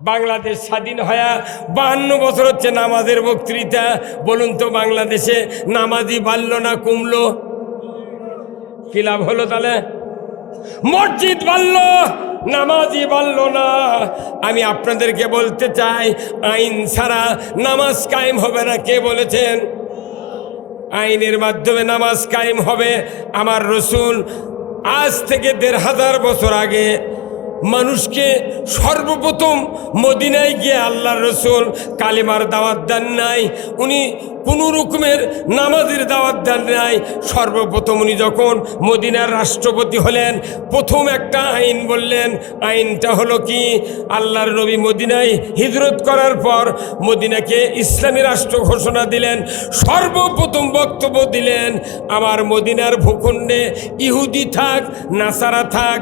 বাংলাদেশ স্বাধীন হয়ে 52 বছর হচ্ছে নামাজের বক্তৃতা। বলুন তো বাংলাদেশে নামাজি বাড়ল না কমলো? কি লাভ হলো তাহলে? মসজিদ বাড়ল, নামাজি বাড়ল না। আমি আপনাদেরকে বলতে চাই, আইন ছাড়া নামাজ কায়েম হবে না। কে বলেছেন? আইনের মাধ্যমে নামাজ কায়েম হবে। আমার রসুল আজ থেকে 1500 বছর আগে মানুষকে সর্বপ্রথম মদিনায় গিয়ে আল্লাহর রসুল কালিমার দাওয়াত দেন নাই, উনি কোনো রকমের নামাজের দাওয়াত দেন নাই। সর্বপ্রথম উনি যখন মদিনার রাষ্ট্রপতি হলেন, প্রথম একটা আইন বললেন। আইনটা হলো কি? আল্লাহর নবী মদিনায় হিজরত করার পর মদিনাকে ইসলামী রাষ্ট্র ঘোষণা দিলেন। সর্বপ্রথম বক্তব্য দিলেন, আমার মদিনার ভূখণ্ডে ইহুদি থাক, নাসারা থাক,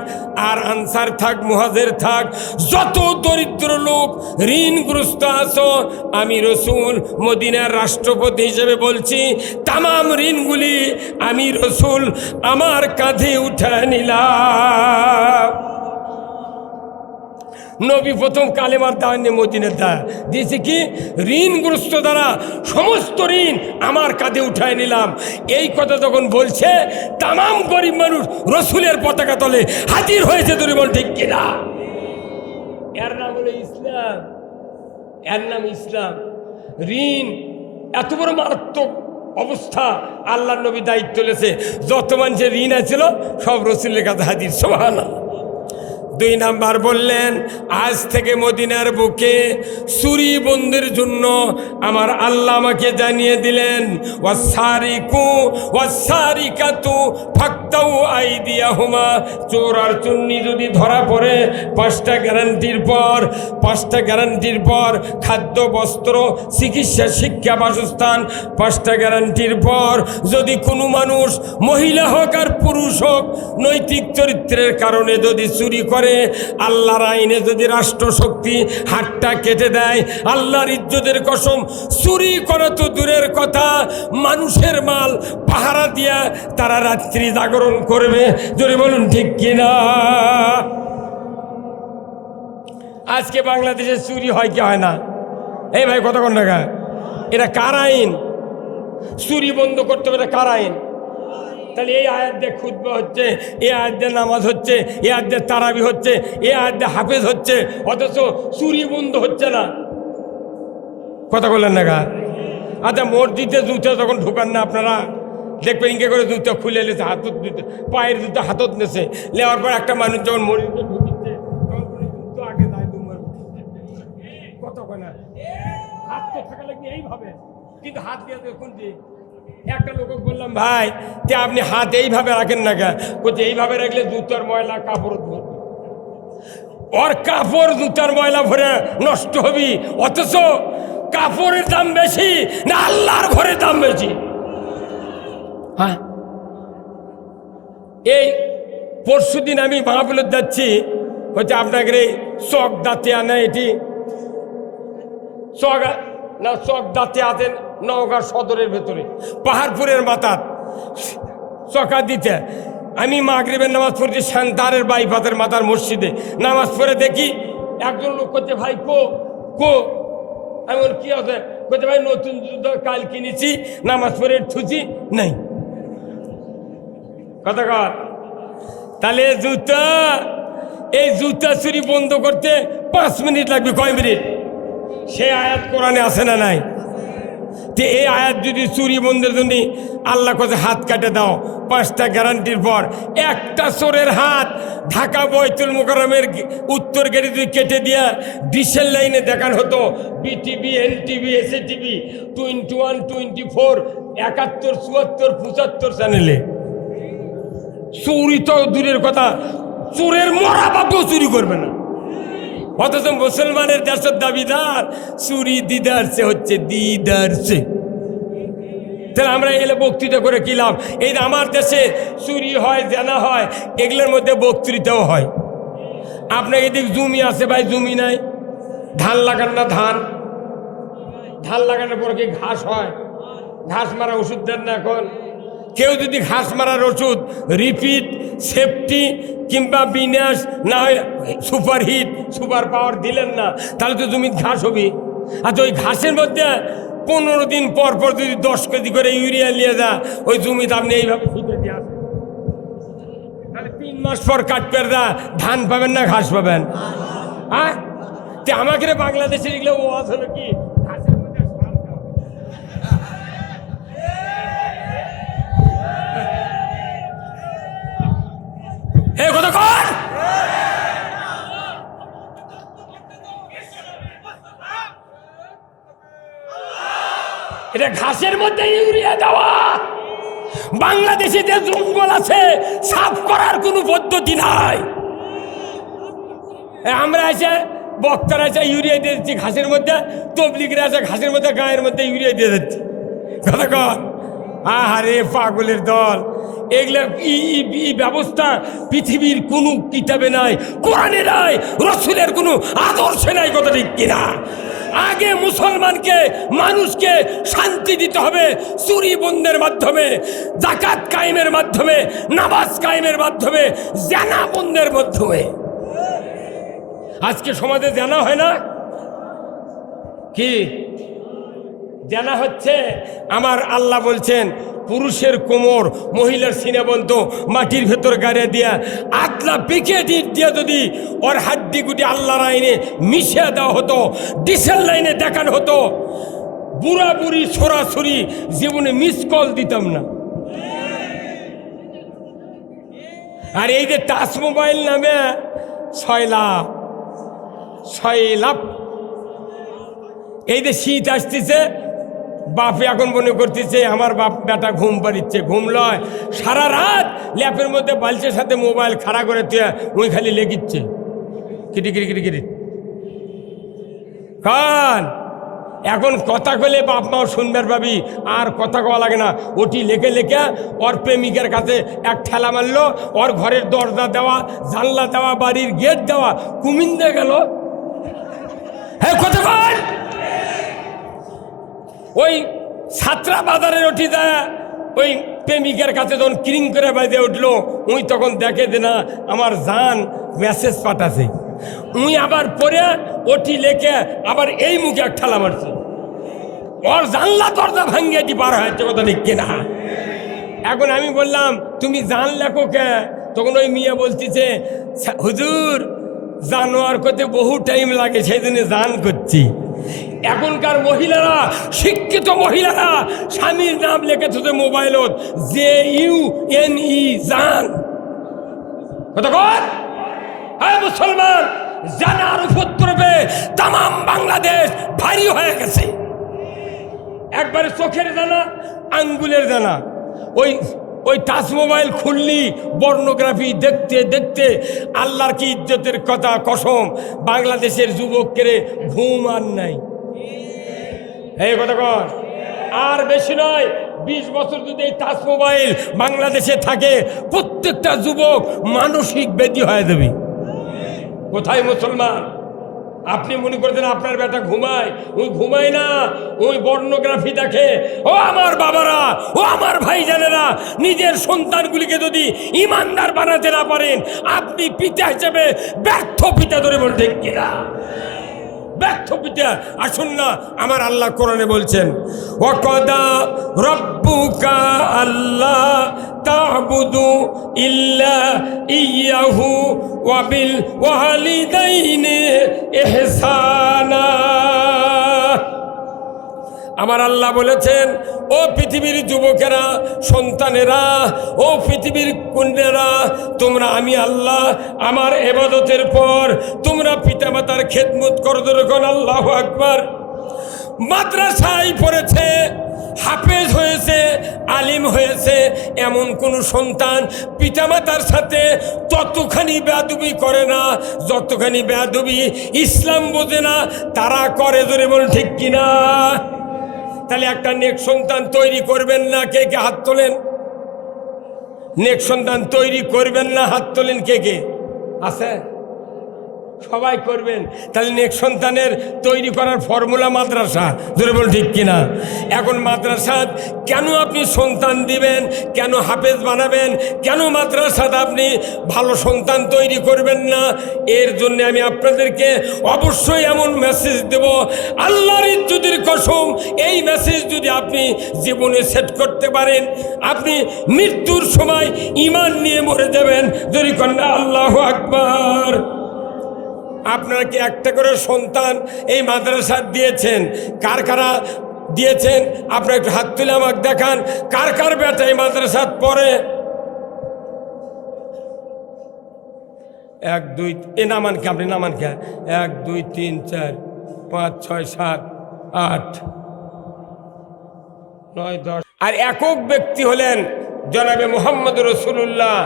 আর আনসার থাক, মুহাজির থাক, যত দরিদ্র লোক ঋণগ্রস্ত আছো, আমি রসুল মদিনার রাষ্ট্রপতি হিসেবে বলছি, তামাম ঋণগুলি আমি রসুল আমার কাঁধে উঠে নিলাম। নবী প্রথম কালেমার দাওয়াত নিয়ে মদিনার দিয়েছে কি? ঋণগ্রস্ত দ্বারা সমস্ত ঋণ আমার কাঁধে উঠায় নিলাম। এই কথা যখন বলছে, তামাম গরিব মানুষ রসুলের পতাকা তলে হাজির হয়েছে। ধরে বল ঠিক কিনা? এর নাম হলো ইসলাম, এর নাম ইসলাম। ঋণ এত বড় মারাত্মক অবস্থা, আল্লাহ নবী দায়িত্ব লেছে। যত মানুষের ঋণ আছিল সব রসুলের কাছে হাজির। সুবহানাল্লাহ। 2 নাম্বার বললেন, আজ থেকে মদিনার বুকে চুরি বন্ধের জন্য আমার আল্লাহ আমাকে জানিয়ে দিলেন, ওয়াসারিকু ওয়াসারিকাতু ফাক্তাউ আইদিয়াহুমা। চোর আর চুন্নি যদি ধরা পড়ে, 5টা গ্যারান্টির পর খাদ্য, বস্ত্র, চিকিৎসা, শিক্ষা, বাসস্থান, 5টা গ্যারান্টির পর যদি কোনো মানুষ, মহিলা হোক আর পুরুষ হোক, নৈতিক চরিত্রের কারণে যদি চুরি করে, আল্লাহর আইনে যদি রাষ্ট্রশক্তি হাতটা কেটে দেয়, আল্লাহর ইজ্জতের কসম, চুরি করা তো দূরের কথা, মানুষের মাল পাহারা দিয়া তারা রাত্রি জাগরণ করবে। জোরে বলুন ঠিক কিনা? আজকে বাংলাদেশে চুরি হয় কি হয় না? এই ভাই কতক্ষণ টাকা? এটা কার আইন? চুরি বন্ধ করতে হবে, এটা কার আইন? তাহলে এই আয়াত দিয়ে খুতবা হচ্ছে, এই আয়াত দিয়ে নামাজ হচ্ছে, এই আয়াত দিয়ে তারাবি হচ্ছে, এই আয়াত দিয়ে হাফেজ হচ্ছে, অথচ চুরি বন্ধ হচ্ছে না। কথা বললেন না গা? আচ্ছা, মসজিদে জুতো যখন ঢুকান না আপনারা, দেখবেন ইনকে করে জুতো খুলে নিয়েছে, হাতত জুতো, পায়ের জুতো হাতত নেছে, নেওয়ার পর একটা মানুষ যখন মসজিদে ঢুকিচ্ছে, তখন জুতো আগে যায় তোমার। কত না হাত তো থাকা লাগবে এইভাবে, কিন্তু হাত দিয়ে দেখুন যে একটা লোক বললাম, ভাই যে আপনি হাত এইভাবে রাখেন না কেন? বলছে এইভাবে রাখলে জুতার ময়লা কাপড় ধরবে। ওর কাপড় জুতার ময়লা ভরে নষ্ট হবি, অথচ কাপড়ের দাম বেশি না আল্লাহর ঘরের দাম বেশি? হ্যাঁ, এই পরশুদিন আমি মাহফিলত যাচ্ছি, হচ্ছে আপনাকে এই চক দাঁতে আনা, এটি চক না, চক দাঁতে আছেন নওগাঁ সদরের ভেতরে, পাহাড়পুরের মাথার চকা দিতে। আমি মাগরিবের নামাজ পড়ছি শান্তারের বাইপাতের মাথার মসজিদে। নামাজ পড়ে দেখি একজন লোক করছে, ভাই কো কো? আমি বল কি আছে? বলছে, ভাই নতুন জুতো কাল কিনেছি, নামাজ পড়ে থুচি নাই। কথা কর। তাহলে জুতা, এই জুতা চুরি বন্ধ করতে 5 মিনিট লাগবে। কয় মিনিট? সে আয়াত কোরআনে আছে না নাই? যে এই আয়াত যদি চুরি বন্ধের জন্য আল্লাহ কাছে হাত কাটে দাও, 5টা গ্যারান্টির পর একটা চোরের হাত ঢাকা বাইতুল মুকাররমের উত্তর গেটে যদি কেটে দিয়া ডিশেল লাইনে দেখানো হতো, বিটিভি, এনটিভি, এসএটিভি, 21, 24, 71, 74, 75 চ্যানেলে চুরি তো দূরের কথা, চোরের মরা বাপও চুরি করবে না। অথচ মুসলমানের দেশের দাবিদার চুরি দিদারছে হচ্ছে দিদারছে। তাহলে আমরা এলে বক্তৃতা করে কি লাভ? এই আমার দেশে চুরি হয়, জানা হয়, এগুলোর মধ্যে বক্তৃতাও হয়। আপনার এদিক জমি আছে, ভাই জমি নাই, ধান লাগান না, ধান লাগানোর পর কি ঘাস হয়? ঘাস মারা ওষুধ দেন না এখন? কেউ যদি ঘাস মারার ওষুধ রিপিট, সেফটি কিংবা বিনাশ না হয় সুপারহিট সুপার পাওয়ার দিলেন না, তাহলে তো জমি ঘাস হবে। আর ওই ঘাসের মধ্যে 15 দিন পর পর যদি 10 কেজি করে ইউরিয়া নিয়ে যা, ওই জমিতে আপনি এইভাবে ছুটে দিয়ে আসেন, তাহলে 3 মাস পর কাটপের দা ধান পাবেন না ঘাস পাবেন? হ্যাঁ, আমাকে বাংলাদেশের এগুলো ওয়াজ হলো কি ঘাসের মধ্যে সার দেওয়া। এই কথা কর, এটা ঘাসের মধ্যে ইউরিয়া দেওয়া। বাংলাদেশে যে জঙ্গল আছে সাফ করার কোনো পদ্ধতি নাই। আমরা এসে বক্তারা এসে ইউরিয়া দিয়ে দিচ্ছি ঘাসের মধ্যে, তবলিগরা এসে ঘাসের মধ্যে গায়ের মধ্যে ইউরিয়া দিয়ে দিচ্ছি। কথা কর, আহারে পাগলের দল। এগুলো এই ব্যবস্থা পৃথিবীর কোনো কিতাবে নাই, কোরআনে নাই, রসুলের কোনো আদর্শে নাই। কথা ঠিক কিনা? আগে মুসলমানকে মানুষকে শান্তি দিতে হবে চুরি বন্ধের মাধ্যমে, যাকাত কায়েমের মাধ্যমে, নামাজ কায়েমের মাধ্যমে, জানা বন্ধের মাধ্যমে। আজকে সমাজে জানা হয় না কি? জানা হচ্ছে। আমার আল্লাহ বলছেন পুরুষের কোমর মহিলার সিনেবন্ত মাটির ভেতর গাড়ে দিয়া আতলা পিকেট দিয়ে যদি ওর হাড্ডি গুটি আল্লাহর আইনে মিশিয়ে দেওয়া হতো, ডিসেল লাইনে দেখানো হতো, বুড়া বুড়ি সরাসরি জীবনে মিস কল দিতাম না। আর এই যে টাচ মোবাইল নামে 6 লাখ, এই যে শীত আসতেছে, বাপে এখন মনে করতেছে আমার বাপ বেটা ঘুম পাড়িচ্ছে। ঘুম লয়, সারা রাত ল্যাপের মধ্যে বালচের সাথে মোবাইল খাড়া করে তুই ওই খালি লেগিচ্ছে কিটি কিটি কিটি কিটি। কান এখন কথা কলে বাপ মাও শুনবার পাবি, আর কথা কওয়া লাগে না। ওটি লেখে লেখে ওর প্রেমিকের কাছে এক ঠেলা মারলো, ওর ঘরের দরজা দেওয়া, জানলা দেওয়া, বাড়ির গেট দেওয়া, কুমিন্দে গেল। হ্যাঁ কথা কর। ওই ছাত্রা বাজারের ওটি দেয়, ওই প্রেমিকের কাছে যখন ক্রিং করে বাজে উঠলো, উই তখন দেখে যে না আমার জান মেসেজ পাঠাছে। উই আবার পরে ওটি লেখে আবার এই মুখে এক ঠেলা মারছে, ওর জানলা দরজা ভাঙ্গিয়ে দি পার হয়েছে। কথা ঠিক কিনা? এখন আমি বললাম তুমি জান লেখো কে? তখন ওই মিয়া বলতেছে হুজুর জানোয়ার করতে বহু টাইম লাগে, সেই জন্য জান করছি। এখনকার মহিলারা, শিক্ষিত মহিলারা স্বামীর নাম লিখেছে মোবাইলত JUNE জান। কথা কর। হ্যাঁ মুসলমান, জানার উপদ্রবে তামাম বাংলাদেশ ভারী হয়ে গেছে। একবারে চোখের জানা, আঙ্গুলের জানা। ওই টাচ মোবাইল খুললি বর্নোগ্রাফি দেখতে দেখতে আল্লাহর কি ইজ্জতের কথা কসম, বাংলাদেশের যুবকের ঘুম আর নাই। এই কথা কর। আর বেশি নয়, 20 বছর যদি এই টাচ মোবাইল বাংলাদেশে থাকে, প্রত্যেকটা যুবক মানসিক ব্যাধি হয়ে যাবে। কোথায় মুসলমান? আপনি মনে করছেন আপনার বেটা ঘুমায়, ওই ঘুমায় না, ওই বর্নোগ্রাফি দেখে। ও আমার বাবারা, ও আমার ভাইজানেরা, নিজের সন্তানগুলিকে যদি ইমানদার বানাতে না পারেন, আপনি পিতা হিসেবে ব্যর্থ পিতা ধরে বলতে কিনা? ব্যর্থ পিতা। আসুন না, আমার আল্লাহ কোরআনে বলছেন ওয়াকাদা রাব্বুকা আল্লাহ তা'বুদু ইল্লা ইয়াহু ওয়া বিল ওয়ালিদাইনি ইহসানা। আমার আল্লাহ বলেছেন ও পৃথিবীর যুবকেরা, সন্তানেরা, ও পৃথিবীর কন্যারা, তোমরা আমি আল্লাহ আমার ইবাদতের পর তোমরা পিতামাতার খেদমত করো। যখন আল্লাহু আকবার। মাদ্রাসায় পড়েছে, হাফেজ হয়েছে, আলিম হয়েছে, এমন কোন সন্তান পিতামাতার সাথে ততখানি বেয়াদবি করে না যতখানি বেয়াদবি ইসলাম বোঝে না তারা করে। জোরে বলুন ঠিক কিনা? তাহলে একটা নেক সন্তান তৈরি করবেন না, কে কে হাত তোলেন? নেক সন্তান তৈরি করবেন না, হাত তোলেন কে কে? আছে? সবাই করবেন। তাহলে নেক্সট সন্তানের তৈরি করার ফর্মুলা মাদ্রাসা, ধরে বল ঠিক কিনা? এখন মাদ্রাসাত কেন আপনি সন্তান দিবেন, কেন হাফেজ বানাবেন, কেন মাদ্রাসাত আপনি ভালো সন্তান তৈরি করবেন না? এর জন্য আমি আপনাদেরকে অবশ্যই এমন মেসেজ দেব, আল্লাহর ইজ্জতের কসম, এই মেসেজ যদি আপনি জীবনে সেট করতে পারেন, আপনি মৃত্যুর সময় ঈমান নিয়ে মরে যাবেন। যদি কন্যা আল্লাহু আকবার। আপনারা কি একটা করে সন্তান এই মাদ্রাসা দিয়েছেন? কার কারা দিয়েছেন? আপনারা একটু হাত তুলে আমাকে দেখান, কার কার বেটা এই মাদ্রাসা পড়ে? 1 2 এ নামান কে, আপনি নামান কে? 1 2 3 4 5 6 7 8 9 10। আর একক ব্যক্তি হলেন জনাবে মুহাম্মদ রাসূলুল্লাহ।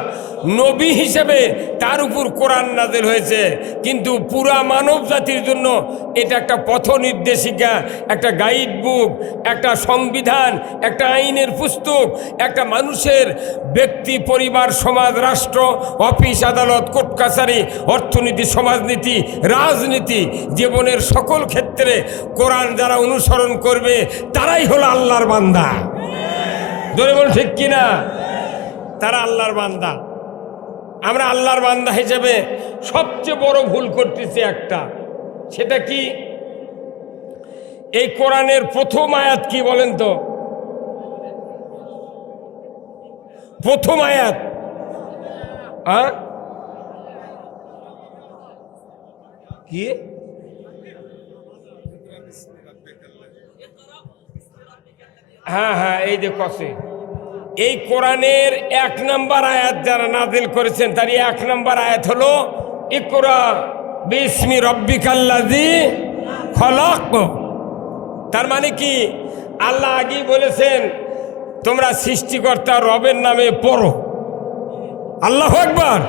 নবী হিসেবে তার উপর কোরআন নাযিল হয়েছে, কিন্তু পুরা মানব জাতির জন্য এটা একটা পথ নির্দেশিকা, একটা গাইড বুক, একটা সংবিধান, একটা আইনের পুস্তক, একটা মানুষের ব্যক্তি, পরিবার, সমাজ, রাষ্ট্র, অফিস, আদালত, কোর্ট কাছারি, অর্থনীতি, সমাজনীতি, রাজনীতি, জীবনের সকল ক্ষেত্রে কোরআন যারা অনুসরণ করবে তারাই হলো আল্লাহর বান্দা। ধরে বল ঠিক কিনা? তারা আল্লাহর বান্দা। আমরা আল্লাহর বান্দা হিসেবে সবচেয়ে বড় ভুল করতেছি একটা, সেটা কি? এই কোরআনের প্রথম আয়াত কি বলেন তো? প্রথম আয়াত কি? হ্যাঁ হ্যাঁ, এই যে কসে, এই কোরআনের 1 নম্বর আয়াত যারা নাযিল করেছেন তার 1 নম্বর আয়াত হলো ইকরা বিসমি রব্বিকাল্লাযী খলাক। তার মানে কি? আল্লাহ আগেই বলেছেন তোমরা সৃষ্টিকর্তা রবের নামে পড়ো। আল্লাহু আকবার।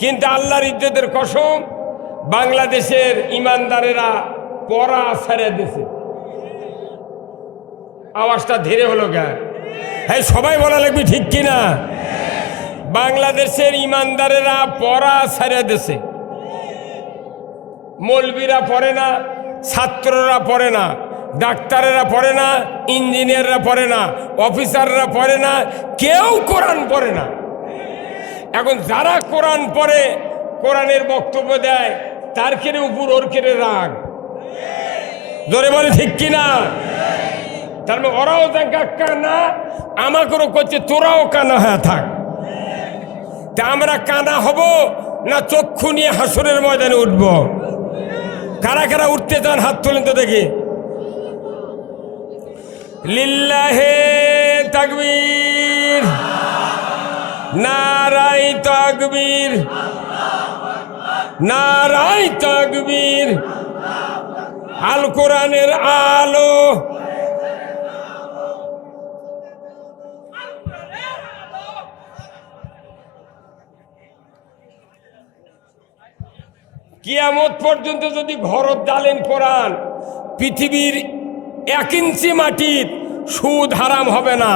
কিন্তু আল্লাহর ইজ্জতের কসম, বাংলাদেশের ইমানদারেরা পড়া ছেড়ে দিয়েছে। আওয়াজটা ধীরে হলো গা? হ্যাঁ, সবাই বলা লাগবে ঠিক কিনা? বাংলাদেশের ইমানদারেরা পড়া ছেড়ে দিয়েছে। মৌলবীরা পড়ে না, ছাত্ররা পড়ে না, ডাক্তারেরা পড়ে না, ইঞ্জিনিয়াররা পড়ে না, অফিসাররা পড়ে না, কেউ কোরআন পড়ে না। এখন যারা কোরআন পড়ে, কোরআনের বক্তব্য দেয়, তার কেড়ে উপর ওর কেড়ে রাগ। জোরে বলে ঠিক কিনা? তার মানে ওরাও দেখা কানা, আমাকেও করছে তোরাও কানা হয়ে থাক। তা আমরা কানা হব না চক্ষু নিয়ে হাসরের ময়দানে উঠব? কারা কারা উঠতে চান হাত তুলেন তো দেখি। লিল্লাহে তাকবীর, নারায়ে তাকবীর, নারায়ে তাকবীর। আল কোরআনের আলো, কিয়ামত পর্যন্ত যদি ঘরত ডালেন কোরআন, পৃথিবীর 1 ইঞ্চি মাটির সুদ হারাম হবে না।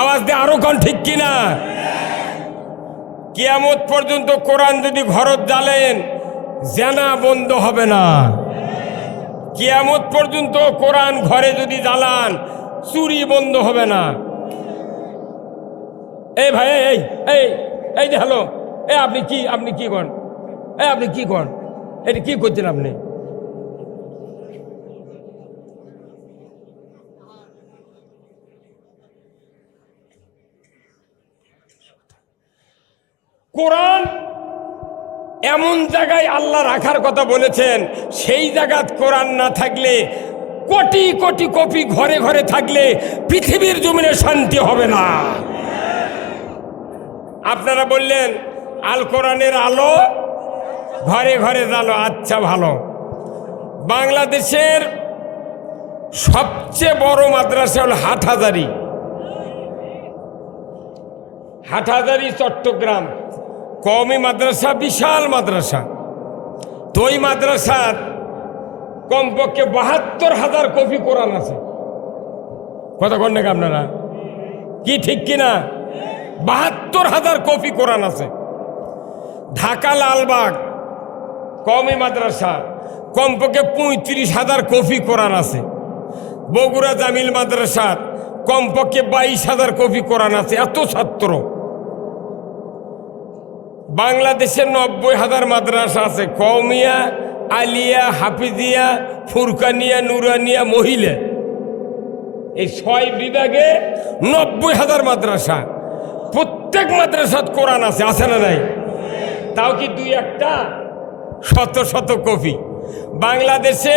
আওয়াজ দিয়ে আরো কোন ঠিক কিনা? কিয়ামত পর্যন্ত কোরআন যদি ঘরত ডালেন, জেনা বন্ধ হবে না। কিয়ামত পর্যন্ত কোরআন ঘরে যদি জ্বালান, চুরি বন্ধ হবে না। এই ভাই, এই এই এই যে হ্যালো, আপনি কি করেন? আপনি কি করেন? এটা কি করছেন আপনি? কোরআন এমন জায়গায় আল্লাহ রাখার কথা বলেছেন, সেই জায়গাত কোরআন না থাকলে, কোটি কোটি কপি ঘরে ঘরে থাকলে পৃথিবীর জমিনে শান্তি হবে না। আপনারা বললেন আল কোরআনের আলো ঘরে ঘরে জ্বালো। আচ্ছা, ভালো। বাংলাদেশের সবচেয়ে বড় মাদ্রাসা হল হাটহাজারী। হাটহাজারী চট্টগ্রাম কওমি মাদ্রাসা, বিশাল মাদ্রাসা। তো ওই মাদ্রাসার কমপক্ষে ৭২,০০০ কপি কোরআন আছে। কথা কন নাকি আপনারা? কি ঠিক কিনা? ৭২,০০০ কপি কোরআন আছে। ঢাকা লালবাগ কওমি মাদ্রাসা কমপক্ষে 35,000 কপি কোরআন আছে। বগুড়া জামিল মাদ্রাসার কমপক্ষে 22,000 কপি কোরআন আছে। এত ছাত্র। বাংলাদেশের 90,000 মাদ্রাসা আছে, কওমিয়া, আলিয়া, হাফিজিয়া, ফুরকানিয়া, নুরানিয়া, মহিলা, এই 6 বিভাগে 90,000 মাদ্রাসা। প্রত্যেক মাদ্রাসাত কোরআন আছে, আছে না নাই? তাও কি 2-1টা? শত শত কপি। বাংলাদেশে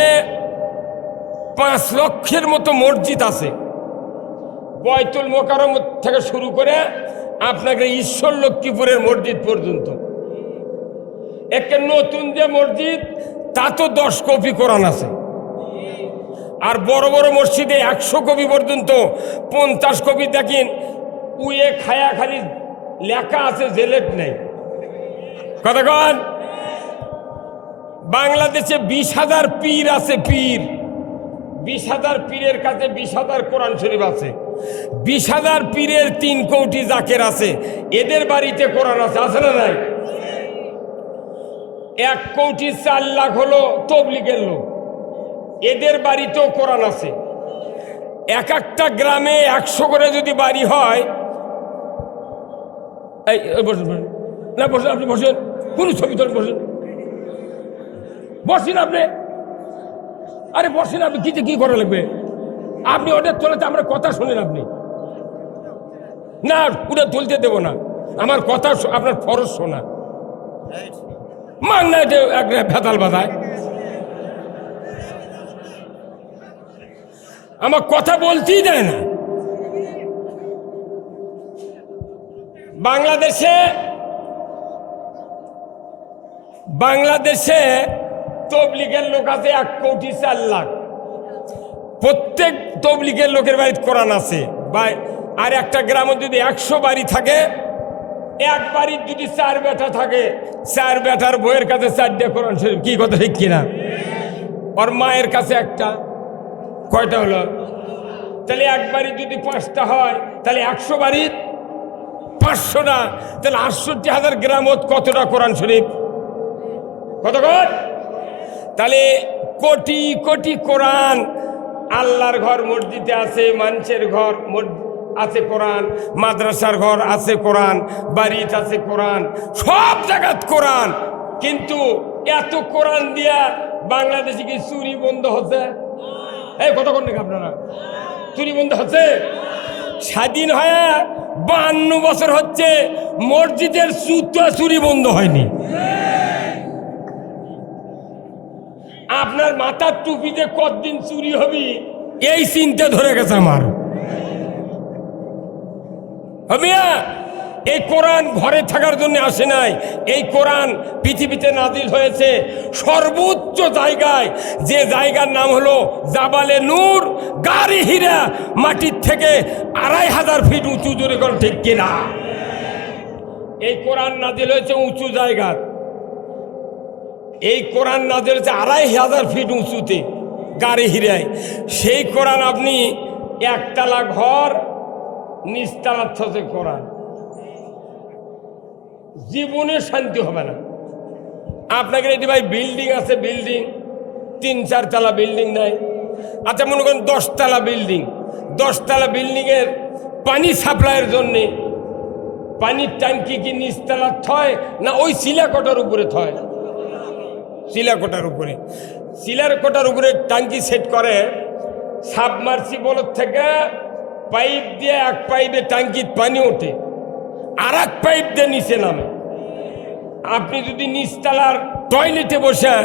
5 লক্ষের মতো মসজিদ আছে। বয়তুল মোকাররম থেকে শুরু করে আপনাকে ঈশ্বর লক্ষ্মীপুরের মসজিদ পর্যন্ত। একটা নতুন যে মসজিদ, তা তো 10 কপি কোরআন আছে। আর বড় বড় মসজিদে 100 কপি পর্যন্ত, 50 কপি দেখেন উয়ে খায়া খালি লেখা আছে, জেলেট নেই। কতক্ষণ? বাংলাদেশে 20,000 পীর আছে। পীর 20,000 পীরের কাছে 20,000 কোরআন শরীফ আছে। 20,000 পীরের 3 কোটি জাকের আছে। এদের বাড়িতে কোরআন আছে, আছে না নাই? 1 কোটি 4 লাখ হলো তবলিগের লোক, এদের বাড়িতেও কোরআন আছে। এক একটা গ্রামে 100 করে যদি বাড়ি হয়, এই বসেন না, বসেন আপনি, বসেন, কোন ছবি তোলেন, বসেন, বসেন আপনি। আরে বসেন আপনি, কি করা লাগবে? আপনি ওদের তোলাতে আমরা কথা শুনেন। আপনি না, ওটা তুলতে দেব না, আমার কথা আপনার ফরজ শোনা। মান না, এটা একটা ভেতাল বাজায়, আমার কথা বলতেই দেয় না। বাংলাদেশে তবলিগের লোক আছে 1 কোটি 4 লাখ। প্রত্যেক তবলিগের লোকের বাড়িতে কোরআন আছে। আর একটা গ্রামে যদি 100 বাড়ি থাকে, এক বাড়ির যদি 4 বেটা থাকে, 4 বেটার বইয়ের কাছে 4টে কোরআন শরীফ। কি কথা ঠিক কিনা? ওর মায়ের কাছে একটা, কয়টা হলো? তাহলে এক বাড়ি যদি 5টা হয়, তাহলে 100 বাড়ির 500টা, তাহলে 68,000 গ্রামত কতটা কোরআন শরীফ? কতক্ষণ? তাহলে কোটি কোটি কোরআন। আল্লাহর ঘর মসজিদে আছে, মানুষের ঘর আছে কোরআন, মাদ্রাসার ঘর আছে কোরআন, বাড়িতে আছে কোরআন, সব জায়গাত কোরআন। কিন্তু এত কোরআন দিয়া বাংলাদেশে কি চুরি বন্ধ হচ্ছে? এই কতক্ষণ নাকি আপনারা চুরি বন্ধ হচ্ছে? স্বাধীন হয়ে 52 বছর হচ্ছে, মসজিদের চুরি বন্ধ হয়নি। আপনার মাথার টুপিতে কতদিন চুরি হবি, এই চিন্তা ধরে গেছে আমার। এই কোরআন ঘরে থাকার জন্য আসে নাই। এই কোরআন পৃথিবীতে নাজিল হয়েছে সর্বোচ্চ জায়গায়, যে জায়গার নাম হলো জাবালে নূর, গাড়ি হীরা, মাটির থেকে 2,500 ফিট উঁচু। জোরে কোন ঠিক কিনা? এই কোরআন নাজিল হয়েছে উঁচু জায়গার। এই কোরআন নাজিল হয়েছে 2,500 ফিট উঁচুতে, গাড়ি হীরায়। সেই কোরআন আপনি একতলা ঘর, নিচতলার ছতে কোরআন, জীবনে শান্তি হবে না। আপনাকে এটি ভাই বিল্ডিং আছে, বিল্ডিং 3-4 তলা বিল্ডিং নাই। আচ্ছা মনে করেন 10 তলা বিল্ডিং, 10 তলা বিল্ডিংয়ের পানি সাপ্লাইয়ের জন্যে পানির ট্যাঙ্কি কি নিচতলার থয় না ওই শিলাকোটার উপরে থয়? শিলাকোটার উপরে। শিলাকোটার উপরে ট্যাঙ্কি সেট করে, সাবমার্সিবলের থেকে পাইপ দিয়ে এক পাইপে ট্যাঙ্কির পানি ওঠে, আর এক পাইপ দিয়ে নিচে নামে। আপনি যদি নিচতলার টয়লেটে বসে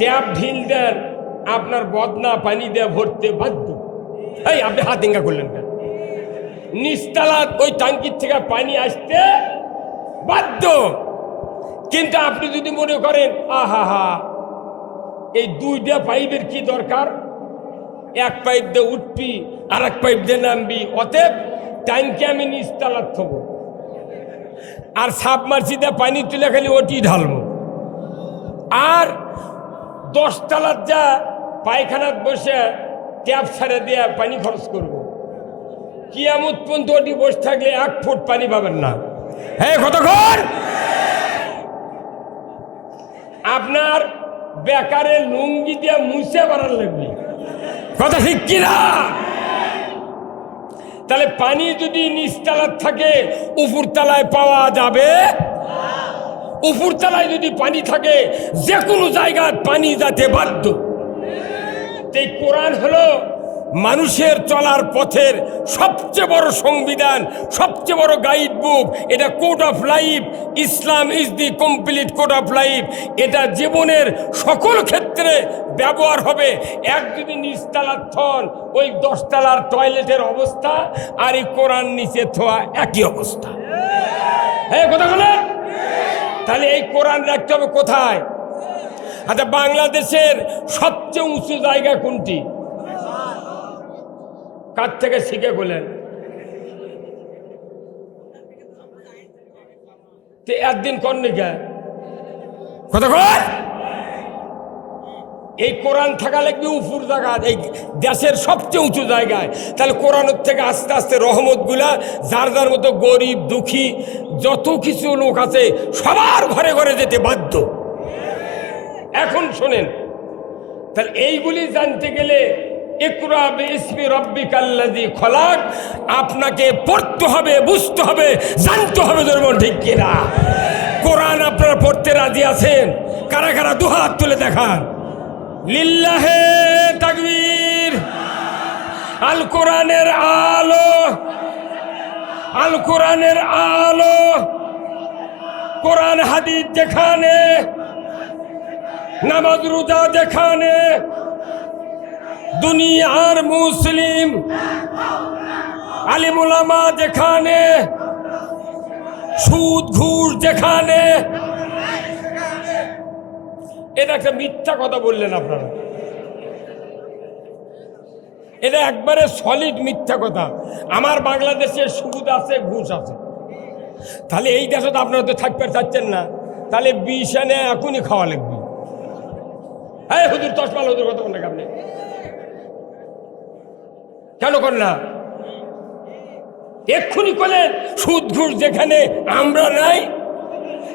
ট্যাপ ঢিল দেন, আপনার বদনা পানি দিয়ে ভরতে বাধ্য। এই আপনি হাত ইঙ্গা করলেন কেন? নিচতলার ওই ট্যাঙ্কির থেকে পানি আসতে বাধ্য। কিন্তু আপনি যদি মনে করেন আহা এই 2টা পাইপের কি দরকার, এক পাইপ দিয়ে উঠবি আর এক পাইপ দিয়ে নামবি, অতএব ট্যাঙ্কি আমি নিচতলার থব, আর সাবমার্সিতে পানি তুলে খালি ওটি ঢালবো। আর 10 তলার যা পায়খানাত বসে ট্যাপ ছাড়ে দিয়ে পানি খরচ করব। কিয়ামত পর্যন্ত ওটি বসে থাকলে 1 ফুট পানি পাবেন না। হ্যাঁ কতক্ষণ? আপনার বেকারে লুঙ্গি দিয়ে মুছে বাড়ার লাগবে, কথা ঠিক কিনা? তাহলে পানি যদি নিচতলার থাকে উপরতলায় পাওয়া যাবে? উপরতলায় যদি পানি থাকে যে কোনো জায়গায় পানি যেতে বাধ্য। এই কোরআন হলো মানুষের চলার পথের সবচেয়ে বড় সংবিধান, সবচেয়ে বড় গাইড বুক। এটা code of life. Islam is the complete code of life. এটা জীবনের সকল ক্ষেত্রে ব্যবহার হবে। এক যদি নিচতলার থন, ওই 10 তলার টয়লেটের অবস্থা আর এই কোরআন নিচে থোয়া একই অবস্থা। হ্যাঁ, কথা বলেন। তাহলে এই কোরআন রাখতে হবে কোথায়? আচ্ছা, বাংলাদেশের সবচেয়ে উঁচু জায়গা কোনটি? কার থেকে শিখে বলেন? একদিন কর্ণিকা কথা কর। এই কোরআন থাকা লাগবে উপর জায়গা, এই দেশের সবচেয়ে উঁচু জায়গায়। তাহলে কোরআনের থেকে আস্তে আস্তে রহমতগুলা যার যার মতো গরিব দুঃখী যত কিছু লোক আছে সবার ঘরে ঘরে যেতে বাধ্য। এখন শোনেন, তাহলে এইগুলি জানতে গেলে ইকরা বিইসমি রাব্বিকাল্লাযী খলাক, আপনাকে পড়তে হবে, বুঝতে হবে, জানতে হবে। ধর্ম ঠিক কিনা? কোরআন আপনারা পড়তে রাজি আছেন? কারা কারা দুহাত তুলে দেখান। লিল্লাহে তাকবীর। আল কোরআনের আলো, আল কোরআনের আলো। কোরআন হাদিস যেখানে, নামাজ রোজা যেখানে, দুনিয়ার মুসলিম আলিম উলামা যেখানে, সুদ ঘুষ যেখানে। এটা একটা মিথ্যা কথা বললেন আপনারা। এটা একবারে সলিড মিথ্যা কথা। আমার বাংলাদেশে সুদ আছে, ঘুষ আছে। তাহলে এই দেশে তো আপনারা তো থাকতে চাচ্ছেন না, তাহলে বিষ এনে এখনই খাওয়া লাগবে। হ্যাঁ হুজুর, তসমাল হুজুর কথা বলেন আপনি কেন করেন না? এক্ষুনি করলেন সুদ ঘুষ যেখানে আমরা নাই,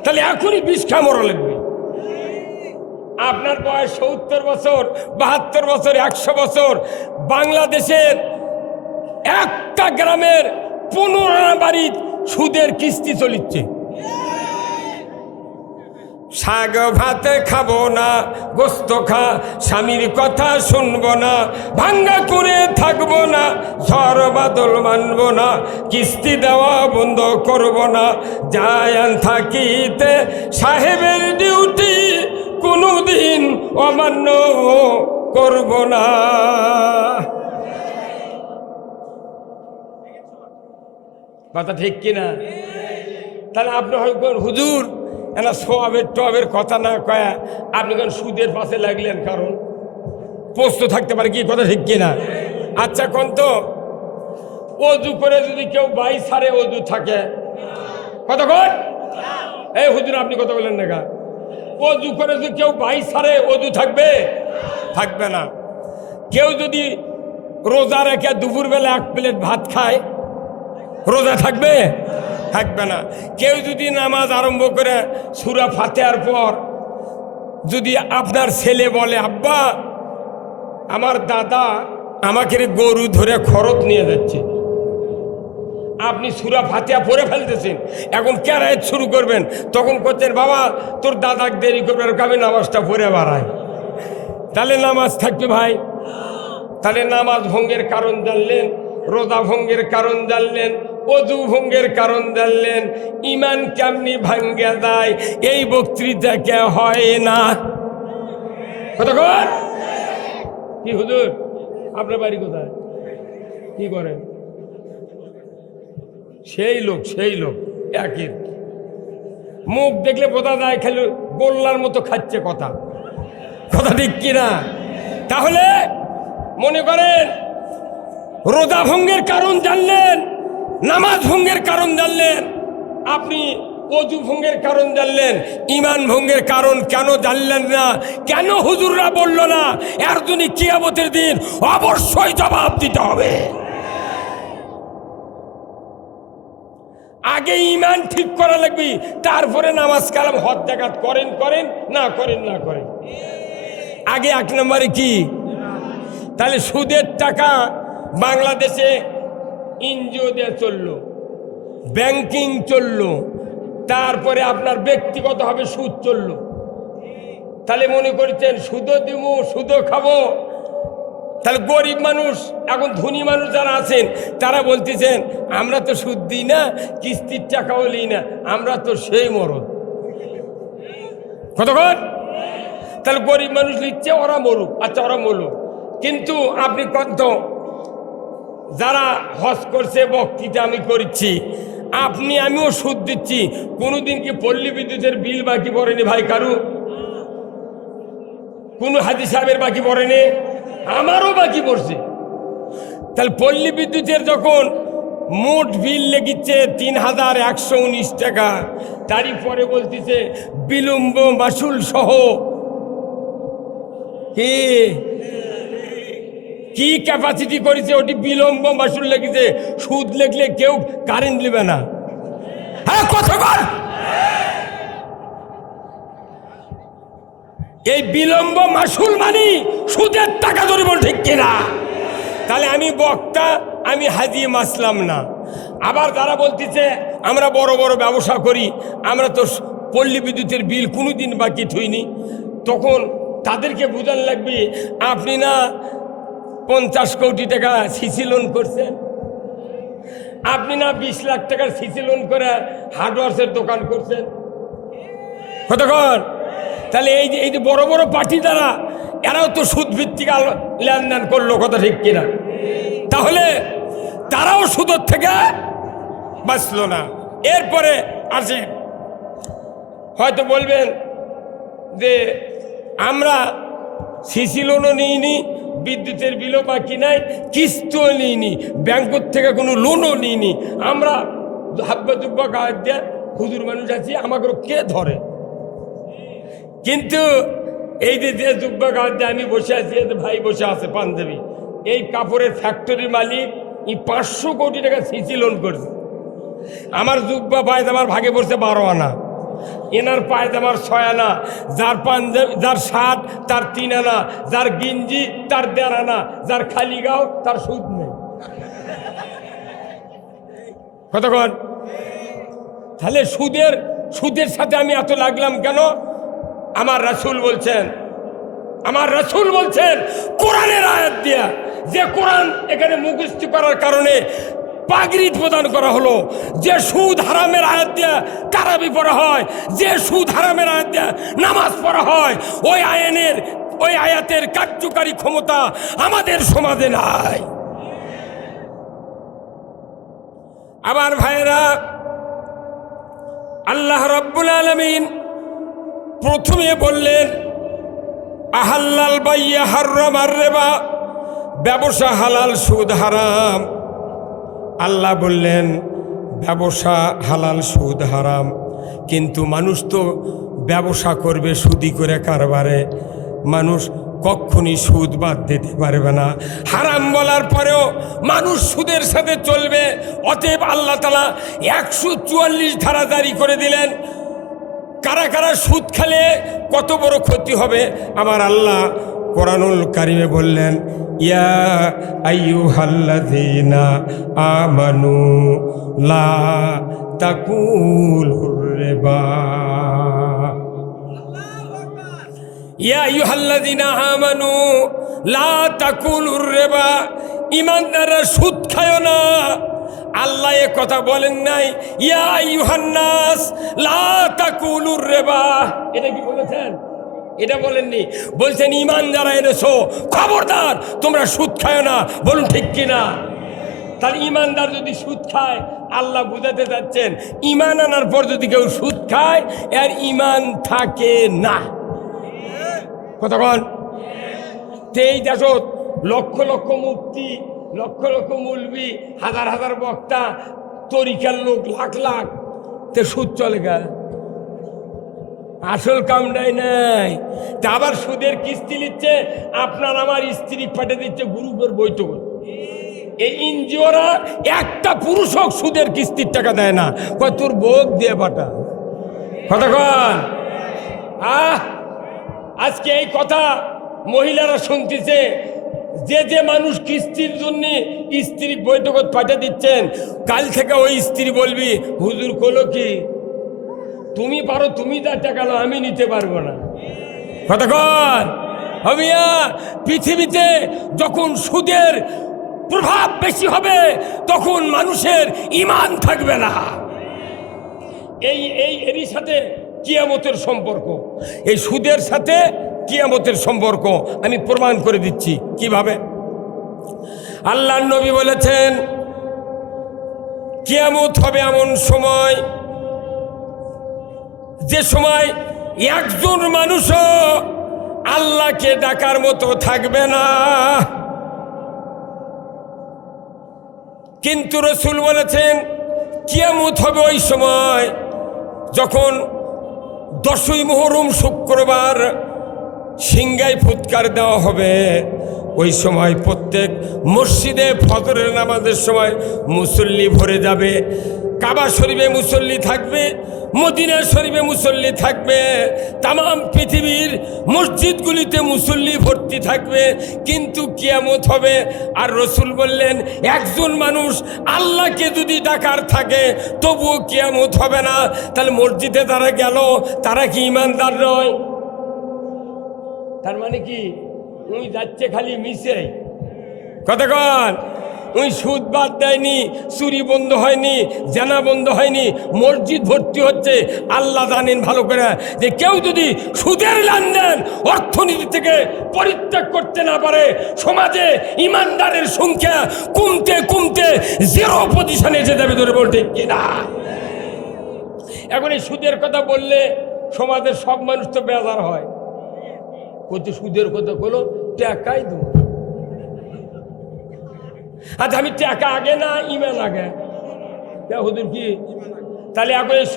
তাহলে এখনই বিষ খা মরা লাগবে। আপনার বয়স 70 বছর, 72 বছর, 100 বছর। বাংলাদেশের একটা গ্রামের 15 বাড়ির সুদের কিস্তি চলিচ্ছে। শাক ভাতে খাবো না, গোস্ত খা, স্বামীর কথা শুনবো না, ভাঙ্গা করে থাকবো না, ঝড় বাদল মানবো না, কিস্তি দেওয়া বন্ধ করবো না, যায়ান থাকিতে সাহেবের ডিউটি কোনোদিন অমান্য করব না। কথা ঠিক কিনা? তাহলে আপনি হয়তো হুজুর এনা সোয়াবের টবের কথা না কয়া আপনি কোন সুদের পাশে লাগলেন, কারণ প্রশ্ন থাকতে পারে কি? কথা ঠিক কিনা? আচ্ছা, কোন তো অজু করে যদি কেউ 22 সারে অজু থাকে, কথা কন। এই হুজুর আপনি কথা বলেন না গা। অজু করে যদি কেউ 22 সারে অজু থাকবে? থাকবে না। কেউ যদি রোজা রেখে দুপুরবেলা 1 প্লেট ভাত খায়, রোজা থাকবে? থাকবে না। কেউ যদি নামাজ আরম্ভ করে সূরা ফাতিহার পর যদি আপনার ছেলে বলে, আব্বা আমার দাদা আমাকে গরু ধরে খরচ নিয়ে যাচ্ছে, আপনি সূরা ফাতিহা পড়ে ফেলতেছেন, এখন কেরায়েত শুরু করবেন, তখন করছেন বাবা তোর দাদাকে দেরি করবে, আমি নামাজটা পড়ে বাড়াই। তাহলে নামাজ থাকবে ভাই? তাহলে নামাজ ভঙ্গের কারণ জানলেন, রোজা ভঙ্গের কারণ জানলেন, অজু ভঙ্গের কারণ জানলেন, ইমান কেমনি ভাঙ্গে যায় এই বক্তৃতা কে হয় না? কতক্ষণ কি হুজুর আপনার বাড়ি কোথায়, কি করেন? সেই লোক একই মুখ দেখলে বোঝা যায় খালি গোল্লার মতো খাচ্ছে কথা। কথা ঠিক কিনা? তাহলে মনে করেন রোজা ভঙ্গের কারণ জানলেন, নামাজ ভঙ্গের কারণ জানলেন, আপনি অজু ভঙ্গের কারণ জানলেন, ইমান ভঙ্গের কারণ কেন জানলেন না? কেন হুজুররা বলল না? এর জন্য কিয়ামতের দিন অবশ্যই জবাব দিতে হবে। আগে ইমান ঠিক করা লাগবে, তারপরে নামাজ কালাম হজ জাকাত করেন করেন, না করেন না করেন। আগে এক নম্বরে কি? তাহলে সুদের টাকা বাংলাদেশে এনজিও দিয়ে চললো, ব্যাংকিং চললো, তারপরে আপনার ব্যক্তিগতভাবে সুদ চললো। তাহলে মনে করছেন সুদও দিব সুদও খাবো। তাহলে গরিব মানুষ, এখন ধনী মানুষ যারা আছেন তারা বলতেছেন আমরা তো সুদ দিই না, কিস্তির টাকাও নিই না, আমরা তো সেই মরদ। কতক্ষণ? তাহলে গরিব মানুষ লিখছে ওরা মরুক, আচ্ছা ওরা মরুক। কিন্তু আপনি কত যারা হজ করছে বক্তৃতা আমি করছি, আমিও সুদ দিচ্ছি, কোনোদিন কি পল্লী বিদ্যুতের বিল বাকি পড়েনি ভাই কারু? কোন হাজি সাহেবের বাকি পড়েনি, আমারও বাকি পড়ছে। তাহলে পল্লী বিদ্যুতের যখন মোট বিল লেগেছে ৩,১১৯ টাকা, তারই পরে বলতেছে বিলম্ব মাসুল সহ কি ক্যাপাসিটি করেছে, ওটি বিলম্ব মাসুল লেগেছে। সুদ লেগলে কেউ কারেন্ট নেবে না। হ্যাঁ কতক্ষণ? এই বিলম্ব মাসুল মানে সুদের টাকা ধরব, ঠিক কিনা? তাহলে আমি বক্তা, আমি হাজি মাসলাম না। আবার যারা বলতেছে আমরা বড় বড় ব্যবসা করি, আমরা তো পল্লী বিদ্যুতের বিল কোনোদিন বাকি থইনি, তখন তাদেরকে বোঝান লাগবে আপনি না 50 কোটি টাকা সিসি লোন করছেন, আপনি না 20 লাখ টাকার সিসি লোন করে হার্ডওয়ার্সের দোকান করছেন। কতক্ষণ? তাহলে এই যে বড় বড় পার্টি দ্বারা এরাও তো সুদ ভিত্তিক লেনদেন করলো, কথা ঠিক কিনা? তাহলে তারাও সুদের থেকে বাঁচলো না। এরপরে আসি, হয়তো বলবেন যে আমরা সিসি লোনও নিইনি, বিদ্যুতের বিলও বাকি নাই, কিস্তিও নিইনি, ব্যাংকের থেকে কোনো লোনও নিইনি, আমরা হাব্বা দুব্বা গাছ দিয়ে হুজুর মানুষ আছি, আমাকে কে ধরে? কিন্তু এই যে জুব্বা গাছ দিয়ে আমি বসে আছি, ভাই বসে আছে পাঞ্জাবি, এই কাপড়ের ফ্যাক্টরির মালিক 500 কোটি টাকা সিসি লোন করছে। আমার জুব্বা পায়জামার ভাগে পড়ছে 12 আনা, এনার পায়জামার 6 আনা, যার পাঞ্জাবি যার শার্ট তার 3 আনা, যার গিঞ্জি তার 1.5 আনা, যার খালি গাও তার সুদ নেই। কতক্ষণ? তাহলে সুদের সাথে আমি এত লাগলাম কেন? আমার রাসূল বলছেন কোরআনের আয়াত দিয়া, যে কোরআন এখানে মুখস্থ করার কারণে পাগড়ি প্রদান করা হলো, যে সুদ হারামের আয়াত দিয়া তারাবি পড়া হয়, যে সুদ হারামের আয়াত দিয়া নামাজ পড়া হয়, ওই আয়াতের কার্যকারী ক্ষমতা আমাদের সমাজে নাই। আবার ভাইরা, আল্লাহ রাব্বুল আলামিন প্রথমে বললেন আহাল্লাল বাইয়া হারামার রিবা, ব্যবসা হালাল সুদ হারাম। আল্লাহ বললেন ব্যবসা হালাল সুদ হারাম, কিন্তু মানুষ তো ব্যবসা করবে সুদি করে কারবারে, মানুষ কখনই সুদ বাদ দিতে পারবে না। হারাম বলার পরেও মানুষ সুদের সাথে চলবে। অতএব আল্লাহ তাআলা 144 ধারা জারি করে দিলেন। কারা কারা সুদ খেলে কত বড় ক্ষতি হবে আমার আল্লাহ কোরআনুল কারিমে বললেন, ইয়া আইয়ুহাল্লাযীনা আমানু লা তাকুলুর রিবা, ইয়া আইয়ুহাল্লাযীনা আমানু লা তাকুলুর রিবা, ঈমানদাররা সুদ খায় না। আল্লাহ এ কথা বলেন নাই ইয়া আইয়ুহান নাস লা তাকুলুর রিবা, এটা কি বলেছেন? এটা বলেননি। বলছেন ঈমান যারা এনেছো খবরদার তোমরা সুদ খায় না। বলুন ঠিক কিনা? তাহলে ঈমানদার যদি সুদ খায়, আল্লাহ বুঝাতে যাচ্ছেন ঈমান আনার পর যদি কেউ সুদ খায় এর ঈমান থাকে না। কতক্ষণ? এই দেশত লক্ষ লক্ষ মুফতি, লক্ষ লক্ষ মুলবি, হাজার হাজার বক্তা, তরিকার লোক লাখ লাখ, তে সুদ চলে গা, আসল কামটাই নাই। তা আবার সুদের কিস্তি নিচ্ছে, আপনার আমার স্ত্রী পাঠিয়ে দিচ্ছে গ্রুপের বৈঠক। এই এনজিওরা একটা পুরুষ হোক সুদের কিস্তির টাকা দেয় না, কয় তোর বোক দিয়ে পাঠা। কতক্ষণ আজকে এই কথা মহিলারা শুনতেছে, যে মানুষ কিস্তির জন্য স্ত্রী বৈঠকত পাঠিয়ে দিচ্ছেন, কাল থেকে ওই স্ত্রী বলবি হুজুর কলো কি তুমি পারো, তুমি তার টাকা লো, আমি নিতে পারবো না। কতক্ষণ হমিয়া পৃথিবীতে যখন সুদের প্রভাব বেশি হবে তখন মানুষের ঈমান থাকবে না। এরই সাথে কিয়ামতের সম্পর্ক, এই সুদের সাথে কিয়ামতের সম্পর্ক আমি প্রমাণ করে দিচ্ছি কিভাবে। আল্লাহর নবী বলেছেন কিয়ামত হবে এমন সময়, যে সময় একজন মানুষও আল্লাহকে ডাকার মতো থাকবে না। কিন্তু রাসূল বলেছেন কিয়ামত হবে ওই সময় যখন 10ই মুহররম শুক্রবার সিংহায় ফুৎকার দেওয়া হবে। ওই সময় প্রত্যেক মসজিদে ফজরের নামাজের সময় মুসল্লি ভরে যাবে। কাবা শরীফে মুসল্লি থাকবে, মদিনা শরীফে মুসল্লি থাকবে, তামাম পৃথিবীর মসজিদগুলিতে মুসল্লি ভর্তি থাকবে। কিন্তু কিয়ামত হবে। আর রাসূল বললেন একজন মানুষ আল্লাহকে যদি ডাকার থাকে তবুও কিয়ামত হবে না। তাহলে মসজিদে তারা গেল, তারা কি ঈমানদার নয়? তার মানে কি উনি যাচ্ছে খালি মিশে। কতক্ষণ উনি সুদ বাদ দেয়নি, চুরি বন্ধ হয়নি, জানা বন্ধ হয়নি, মসজিদ ভর্তি হচ্ছে। আল্লাহ জানেন ভালো করে যে কেউ যদি সুদের লেনদেন অর্থনীতি থেকে পরিত্যাগ করতে না পারে, সমাজে ইমানদারের সংখ্যা কমতে কমতে 0 পজিশনে এসে যাবে। ধরে বলতে কিনা? এখন এই সুদের কথা বললে সমাজের সব মানুষ তো বেজার হয়, কত সুদের কথা বলো, টাকাই দেবো। আচ্ছা আমি টাকা আগে না ইমান আগে? হুজুর কি তাহলে এখন এই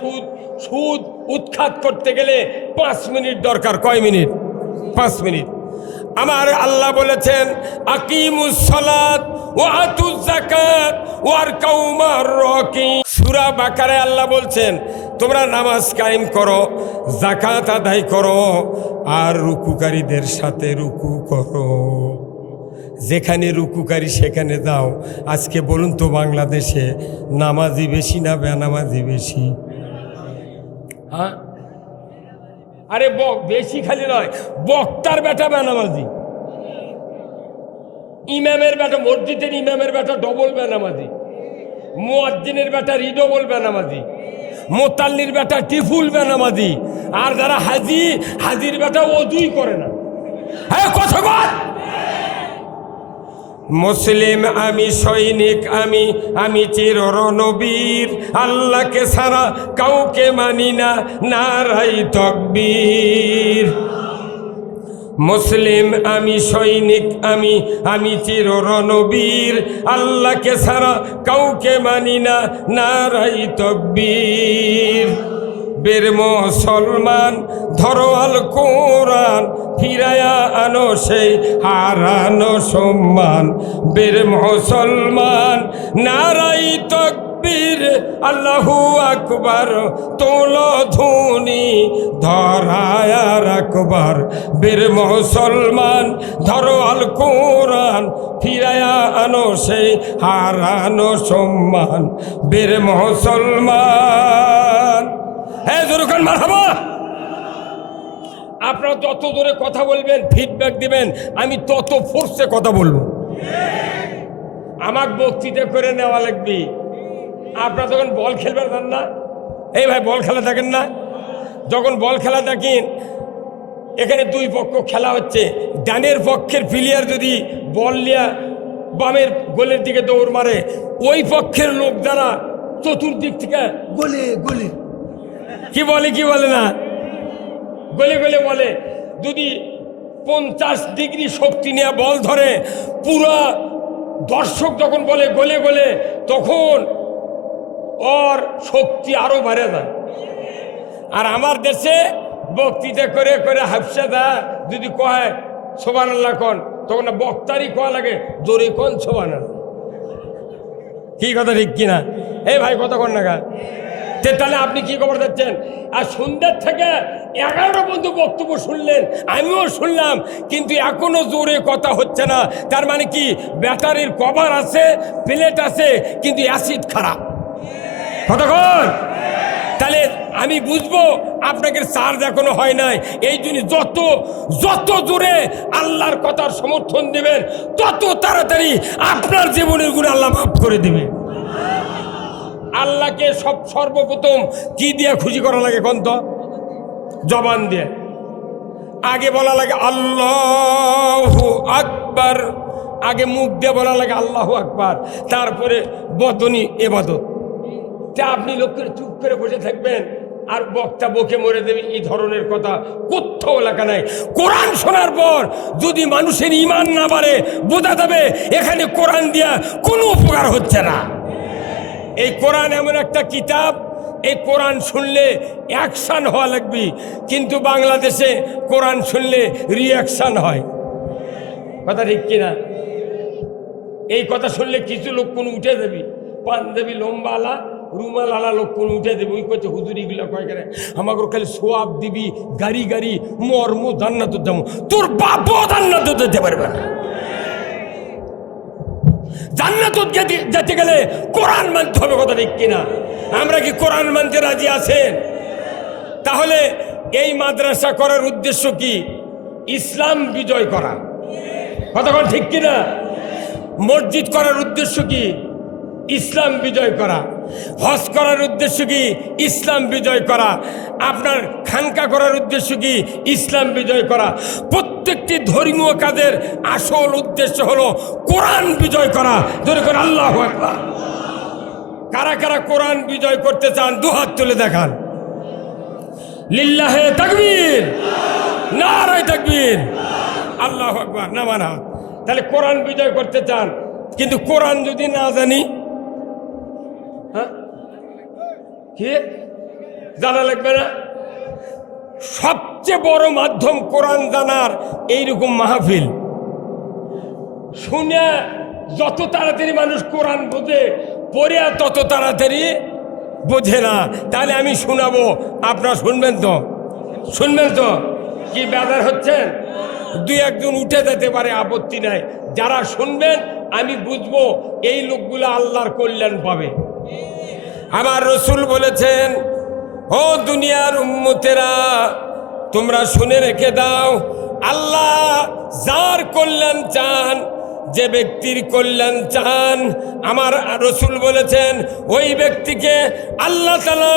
সুদ উৎখাত করতে গেলে 5 মিনিট দরকার। কয় মিনিট? 5 মিনিট। আমার আল্লাহ বলেছেন আকিমুস সালাত ওয়া আতুজ যাকাত ওয়ারকাউ মা'র রাকিন। সূরা বাকারায় আল্লাহ বলছেন তোমরা নামাজ কায়েম করো, যাকাত আদায় করো, আর রুকুকারীদের সাথে রুকু করো। যেখানে রুকুকারী সেখানে যাও। আজকে বলুন তো বাংলাদেশে নামাজি বেশি না বেনামাজি বেশি? হ্যাঁ, আরে বেশি খালি নয়, বক্তার বেটা বেনামাজি, ইমামের বেটা, মসজিদের ইমামের বেটা ডবল বেনামাজি, মুয়াজ্জিনের বেটা রিডবল বেনামাজি, মোতাল্লির বেটা টিফুল বেনামাজি, আর যারা হাজির বেটা ওযুই করে না। হ্যাঁ কথা বল। মুসলিম আমি, সৈনিক আমি চির রণবীর, আল্লাহকে ছাড়া কাউকে মানি না, নারাই তাকবীর। মুসলিম আমি, সৈনিক আমি চির রণবীর, আল্লাহকে ছাড়া কাউকে মানি না, নারাই তাকবীর। বের মুসলমান ধরো আল কোরআন, ফিরায়া আনো সেই হারানো সম্মান। বের মুসলমান নারাই তাকবীর, আল্লাহু আকবার, তোলো ধ্বনি ধরায় রাখবার। বের মুসলমান ধরো আল কোরআন, ফিরায়া আনো সেই হারানো সম্মান। বের মুসলমান। হ্যাঁ জোরকান মারহাবা। আপনারা যত জোরে কথা বলবেন, ফিডব্যাক দিবেন, আমি তত ফোর্সে কথা বলবো। আমাকে বক্তৃতা করে নেওয়া লাগবে। আপনারা যখন বল খেলবেন জান না, এই ভাই বল খেলা দেখেন না? যখন বল খেলা দেখেন, এখানে 2 পক্ষ খেলা হচ্ছে, ডানের পক্ষের প্লেয়ার যদি বল নিয়ে বামের গোলের দিকে দৌড় মারে, ওই পক্ষের লোক যারা চতুর্দিক থেকে গোলে গোলে কি বলে না, গোলে গোলে বলে। যদি 50 ডিগ্রি শক্তি নিয়ে বল ধরে, পুরা দর্শক যখন বলে গোলে গোলে, তখন ওর শক্তি আরো বেড়ে যায়। আর আমার দেশে বক্তৃতা করে করে হাফসা দা যদি কয় সুবহানাল্লাহ কোন, তখন বক্তারই কয়া লাগে জোরে কোন সুবহানাল্লাহ। কি কথা ঠিক কিনা? এই ভাই কথা কর না গা। তাহলে আপনি কি খবর যাচ্ছেন? আর সন্ধ্যার থেকে 11টা পর্যন্ত বক্তব্য শুনলেন, আমিও শুনলাম, কিন্তু এখনো জোরে কথা হচ্ছে না। তার মানে কি, ব্যাটারির কভার আছে, প্লেট আছে, কিন্তু অ্যাসিড খারাপ। কতক্ষণ? তাহলে আমি বুঝবো আপনাকে চার্জ এখনো হয় নাই। এই জন্য যত জোরে আল্লাহর কথার সমর্থন দেবেন, তত তাড়াতাড়ি আপনার জীবনের গুণ আল্লাহ মাফ করে দেবে। আল্লাহকে সর্বপ্রথম কি দিয়ে খুশি করা লাগে কোন তো? জবান দিয়ে। আগে বলা লাগে আল্লাহু আকবার, আগে মুখ দিয়ে বলা লাগে আল্লাহু আকবার, তারপরে বদনি ইবাদত। তা আপনি লোক করে চুপ করে বসে থাকবেন আর বক্তা বকে মরে দেবে, এই ধরনের কথা কোথাও লেখা নাই। কোরআন শোনার পর যদি মানুষের ঈমান না বাড়ে, বোঝা যাবে এখানে কোরআন দিয়া কোনো উপকার হচ্ছে না। এই কোরআন এমন একটা কিতাব, এই কোরআন শুনলে অ্যাকশান হওয়া লাগবে, কিন্তু বাংলাদেশে কোরআন শুনলে রিয়াকশান হয়। কথা ঠিক কিনা? এই কথা শুনলে কিছু লোক কোন উঠে দেবি, পাঞ্জাবি লম্বা আলা রুমাল আলা লোক কোন উঠে দেবে, ওই করছে হুজুরিগুলো কয় করে আমাকে খালি সোয়াব দিবি, গাড়ি গাড়ি মর্ম জান্নাত যাবো। তোর বাপও জান্নাত যেতে পারবে না। জান্নাত যেতে গেলে কোরআন মানতে হবে। কথা ঠিক কিনা? আমরা কি কোরআন মানতে রাজি আছেন? তাহলে এই মাদ্রাসা করার উদ্দেশ্য কি? ইসলাম বিজয় করা। কতক্ষণ ঠিক কিনা? মসজিদ করার উদ্দেশ্য কি? ইসলাম বিজয় করা। হজ করার উদ্দেশ্য কি? ইসলাম বিজয় করা। আপনার খানকা করার উদ্দেশ্য কি? ইসলাম বিজয় করা। প্রত্যেকটি ধর্মীয় কাজের আসল উদ্দেশ্য হলো কোরআন বিজয় করা। ধরে করে আল্লাহু আকবার। কারা কারা কোরআন বিজয় করতে চান দুহাত তুলে দেখান। লিল্লাহে তাকবীর, নারায়ে তাকবীর, আল্লাহু আকবার। না মানা। তাহলে কোরআন বিজয় করতে চান, কিন্তু কোরআন যদি না জানি, হ্যাঁ কি জানা লাগবে না? সবচেয়ে বড় মাধ্যম কোরআন জানার এইরকম মাহফিল শুনে যত তাড়াতাড়ি মানুষ কোরআন বোঝে, পড়ে তত তাড়াতাড়ি বোঝে না। তাহলে আমি শোনাবো, আপনারা শুনবেন তো? শুনবেন তো? কি বেজার হচ্ছেন? দুই একজন উঠে যেতে পারে, আপত্তি নাই। যারা শুনবেন আমি বুঝবো এই লোকগুলো আল্লাহর কল্যাণ পাবে। আমার রসুল বলেছেন, ও দুনিয়ার উম্মতেরা, তোমরা শুনে রেখে দাও, আল্লাহ যার কল্যাণ চান, যে ব্যক্তির কল্যাণ চান, আমার রসুল বলেছেন ওই ব্যক্তিকে আল্লাহ তাআলা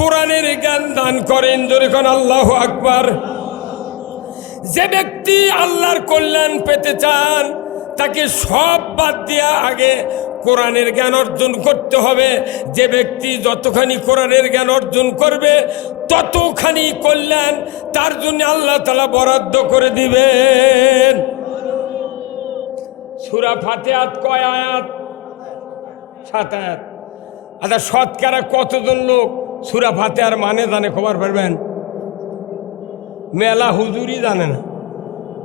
কোরআনের জ্ঞান দান করেন। যখন আল্লাহু আকবার। যে ব্যক্তি আল্লাহর কল্যাণ পেতে চান, তাকে সব বাদ দিয়া আগে কোরআনের জ্ঞান অর্জন করতে হবে। যে ব্যক্তি যতখানি কোরআনের জ্ঞান অর্জন করবে, ততখানি কল্যাণ তার জন্য আল্লাহ তাআলা বরাদ্দ করে দিবেন। সূরা ফাতিহা কয় আয়াত? 7 আয়াত। আচ্ছা, শতকরা কতজন লোক সূরা ফাতিহার মানে জানে? খবর পারবেন? মেলা হুজুরি জানে না।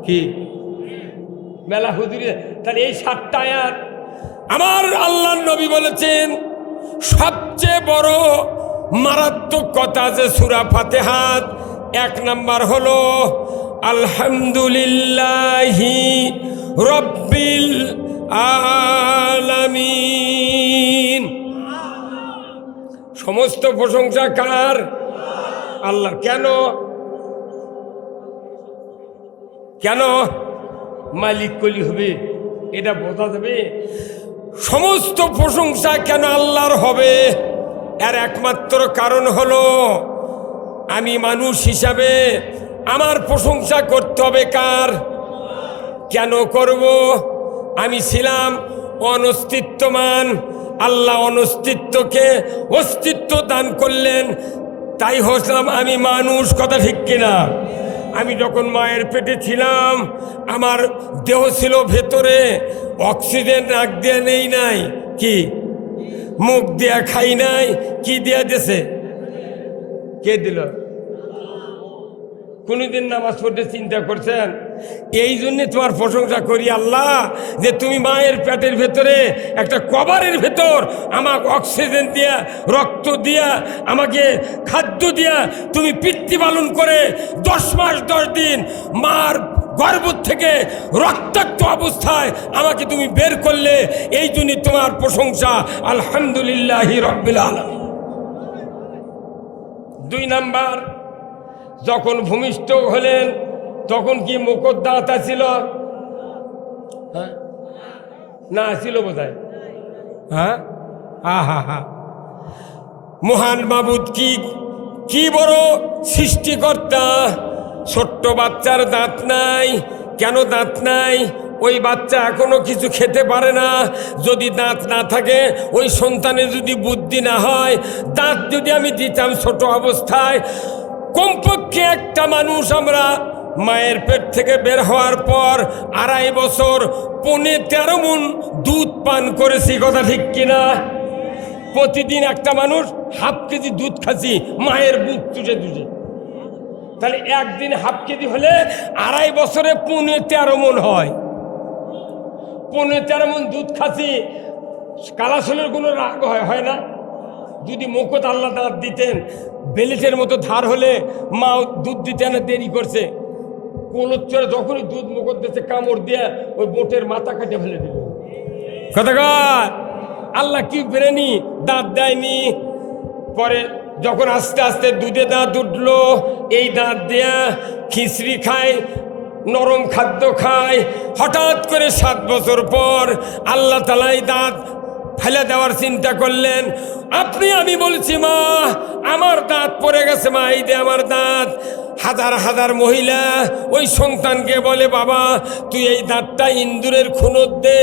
কি মেলা হুজুরি? তাহলে এই 7টা আয়াত আমার আল্লাহর নবী বলেছেন সবচেয়ে বড় মারাত্মক কথা যে সূরা ফাতিহা। 1 নাম্বার হলো আলহামদুলিল্লাহি রব্বিল আলামিন। সমস্ত প্রশংসা কার? আল্লাহর। কেন? কেন? মালিক কলি হবে, এটা বোঝা যাবে। সমস্ত প্রশংসা কেন আল্লাহর হবে? এর একমাত্র কারণ হলো আমি মানুষ হিসাবে আমার প্রশংসা করতে হবে কার? কেন করব? আমি ছিলাম অনস্তিত্বমান, আল্লাহ অনস্তিত্বকে অস্তিত্ব দান করলেন, তাই হলাম আমি মানুষ। কথা ঠিক কিনা? আমি যখন মায়ের পেটে ছিলাম, আমার দেহ ছিল ভেতরে, অক্সিজেন নাক দিয়ে নেই নাই, কি মুখ দিয়া খাই নাই, কি দিয়া দিয়েছে? কে দিল? কোনদিন নামাজ পড়তে চিন্তা করছেন এই জন্যে তোমার প্রশংসা করি আল্লাহ, যে তুমি মায়ের পেটের ভেতরে একটা কভারের ভেতর আমাকে অক্সিজেন দিয়া, রক্ত দিয়া, আমাকে খাদ্য দিয়া তুমি পিতৃ পালন করে 10 মাস 10 দিন মার গর্ভ থেকে রক্তাক্ত অবস্থায় আমাকে তুমি বের করলে, এই জন্য তোমার প্রশংসা আলহামদুলিল্লাহি রাব্বিল আলামিন। 2 নাম্বার, যখন ভূমিষ্ঠ হলেন তখন কি মুখর দাঁত ছিল? হ্যাঁ না ছিল বোধহয়। হ্যাঁ হা হা, মহান মাবুদ কি বড় সৃষ্টিকর্তা। ছোট্ট বাচ্চার দাঁত নাই। কেন দাঁত নাই? ওই বাচ্চা এখনো কিছু খেতে পারে না। যদি দাঁত না থাকে, ওই সন্তানের যদি বুদ্ধি না হয়, দাঁত যদি আমি দিতাম ছোট অবস্থায়, কমপক্ষে একটা মানুষ আমরা মায়ের পেট থেকে বের হওয়ার পর 2.5 বছর 13.5 মণ দুধ পান করেছি, কথা ঠিক কিনা? প্রতিদিন একটা মানুষ ½ কেজি দুধ খাচ্ছি মায়ের বুক চুষে চুষে। তাহলে একদিন ½ কেজি হলে 2.5 বছরে 13.5 মণ হয়। 13.5 মণ দুধ খাচ্ছি। কালাশলের কোনো রাগ হয় না? যদি মুখত আল্লাহ দাঁত দিতেন, বেলেটের মতো ধার হলে মা দুধ দিতে না দেরি করছে, কোলচ্চরে যখনই দুধ মুখত দিচ্ছে কামড় দিয়ে ওই বোটের মাথা কেটে ফেলে দিল। কথাকার আল্লাহ কি বেরেনি, দাঁত দেয়নি। পরে যখন আস্তে আস্তে দুধে দাঁত উঠলো, এই দাঁত দেয়া খিচড়ি খায়, নরম খাদ্য খায়। হঠাৎ করে 7 বছর পর আল্লাহ তাআলা এই দাঁত ফেলে দেওয়ার চিন্তা করলেন। আমি বলছি মা আমার দাঁত পড়ে গেছে, মা এই দে আমার দাঁত। হাজার হাজার মহিলা ওই সন্তানকে বলে, বাবা তুই এই দাঁতটা ইন্দুরের খুনত দে,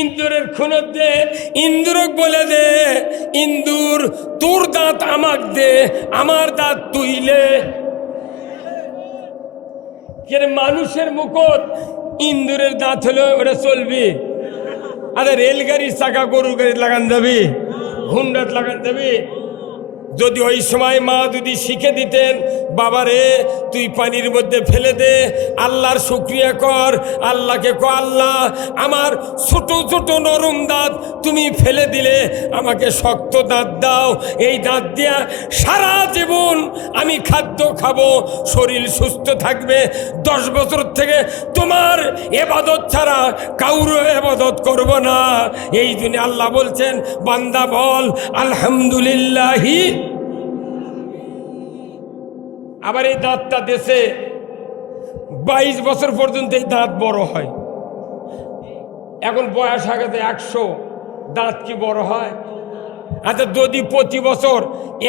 ইন্দুরের খুনত দে। ইন্দুরক বলে দে, ইন্দুর তোর দাঁত আমাক দে, আমার দাঁত তুইলে। মানুষের মুখত ইন্দুরের দাঁত হলে ওটা চলবি? আরে রেলগাড়ির চাকা গরুর গাড়ি লাগান যাবি, হুন্ডাত লাগান যাবি? যদি ওই সময় মা যদি শিখে দিতেন, বাবারে তুই পানির মধ্যে ফেলে দে, আল্লাহর শুকরিয়া কর, আল্লাহকে কো আল্লাহ আমার ছোট ছোট নরম দাঁত তুমি ফেলে দিলে, আমাকে শক্ত দাঁত দাও। এই দাঁত দিয়া সারা জীবন আমি খাদ্য খাবো, শরীর সুস্থ থাকবে। 10 বছর থেকে তোমার এবাদত ছাড়া কাউরও এবাদত করব না। এই জন্য আল্লাহ বলছেন, বান্দা বল আলহামদুলিল্লাহি। আবার এই দাঁতটা দেশে 22 বছর পর্যন্ত এই দাঁত বড় হয়। এখন বয়স হয়ে গেছে 100, দাঁত কি বড় হয়? আচ্ছা যদি প্রতি বছর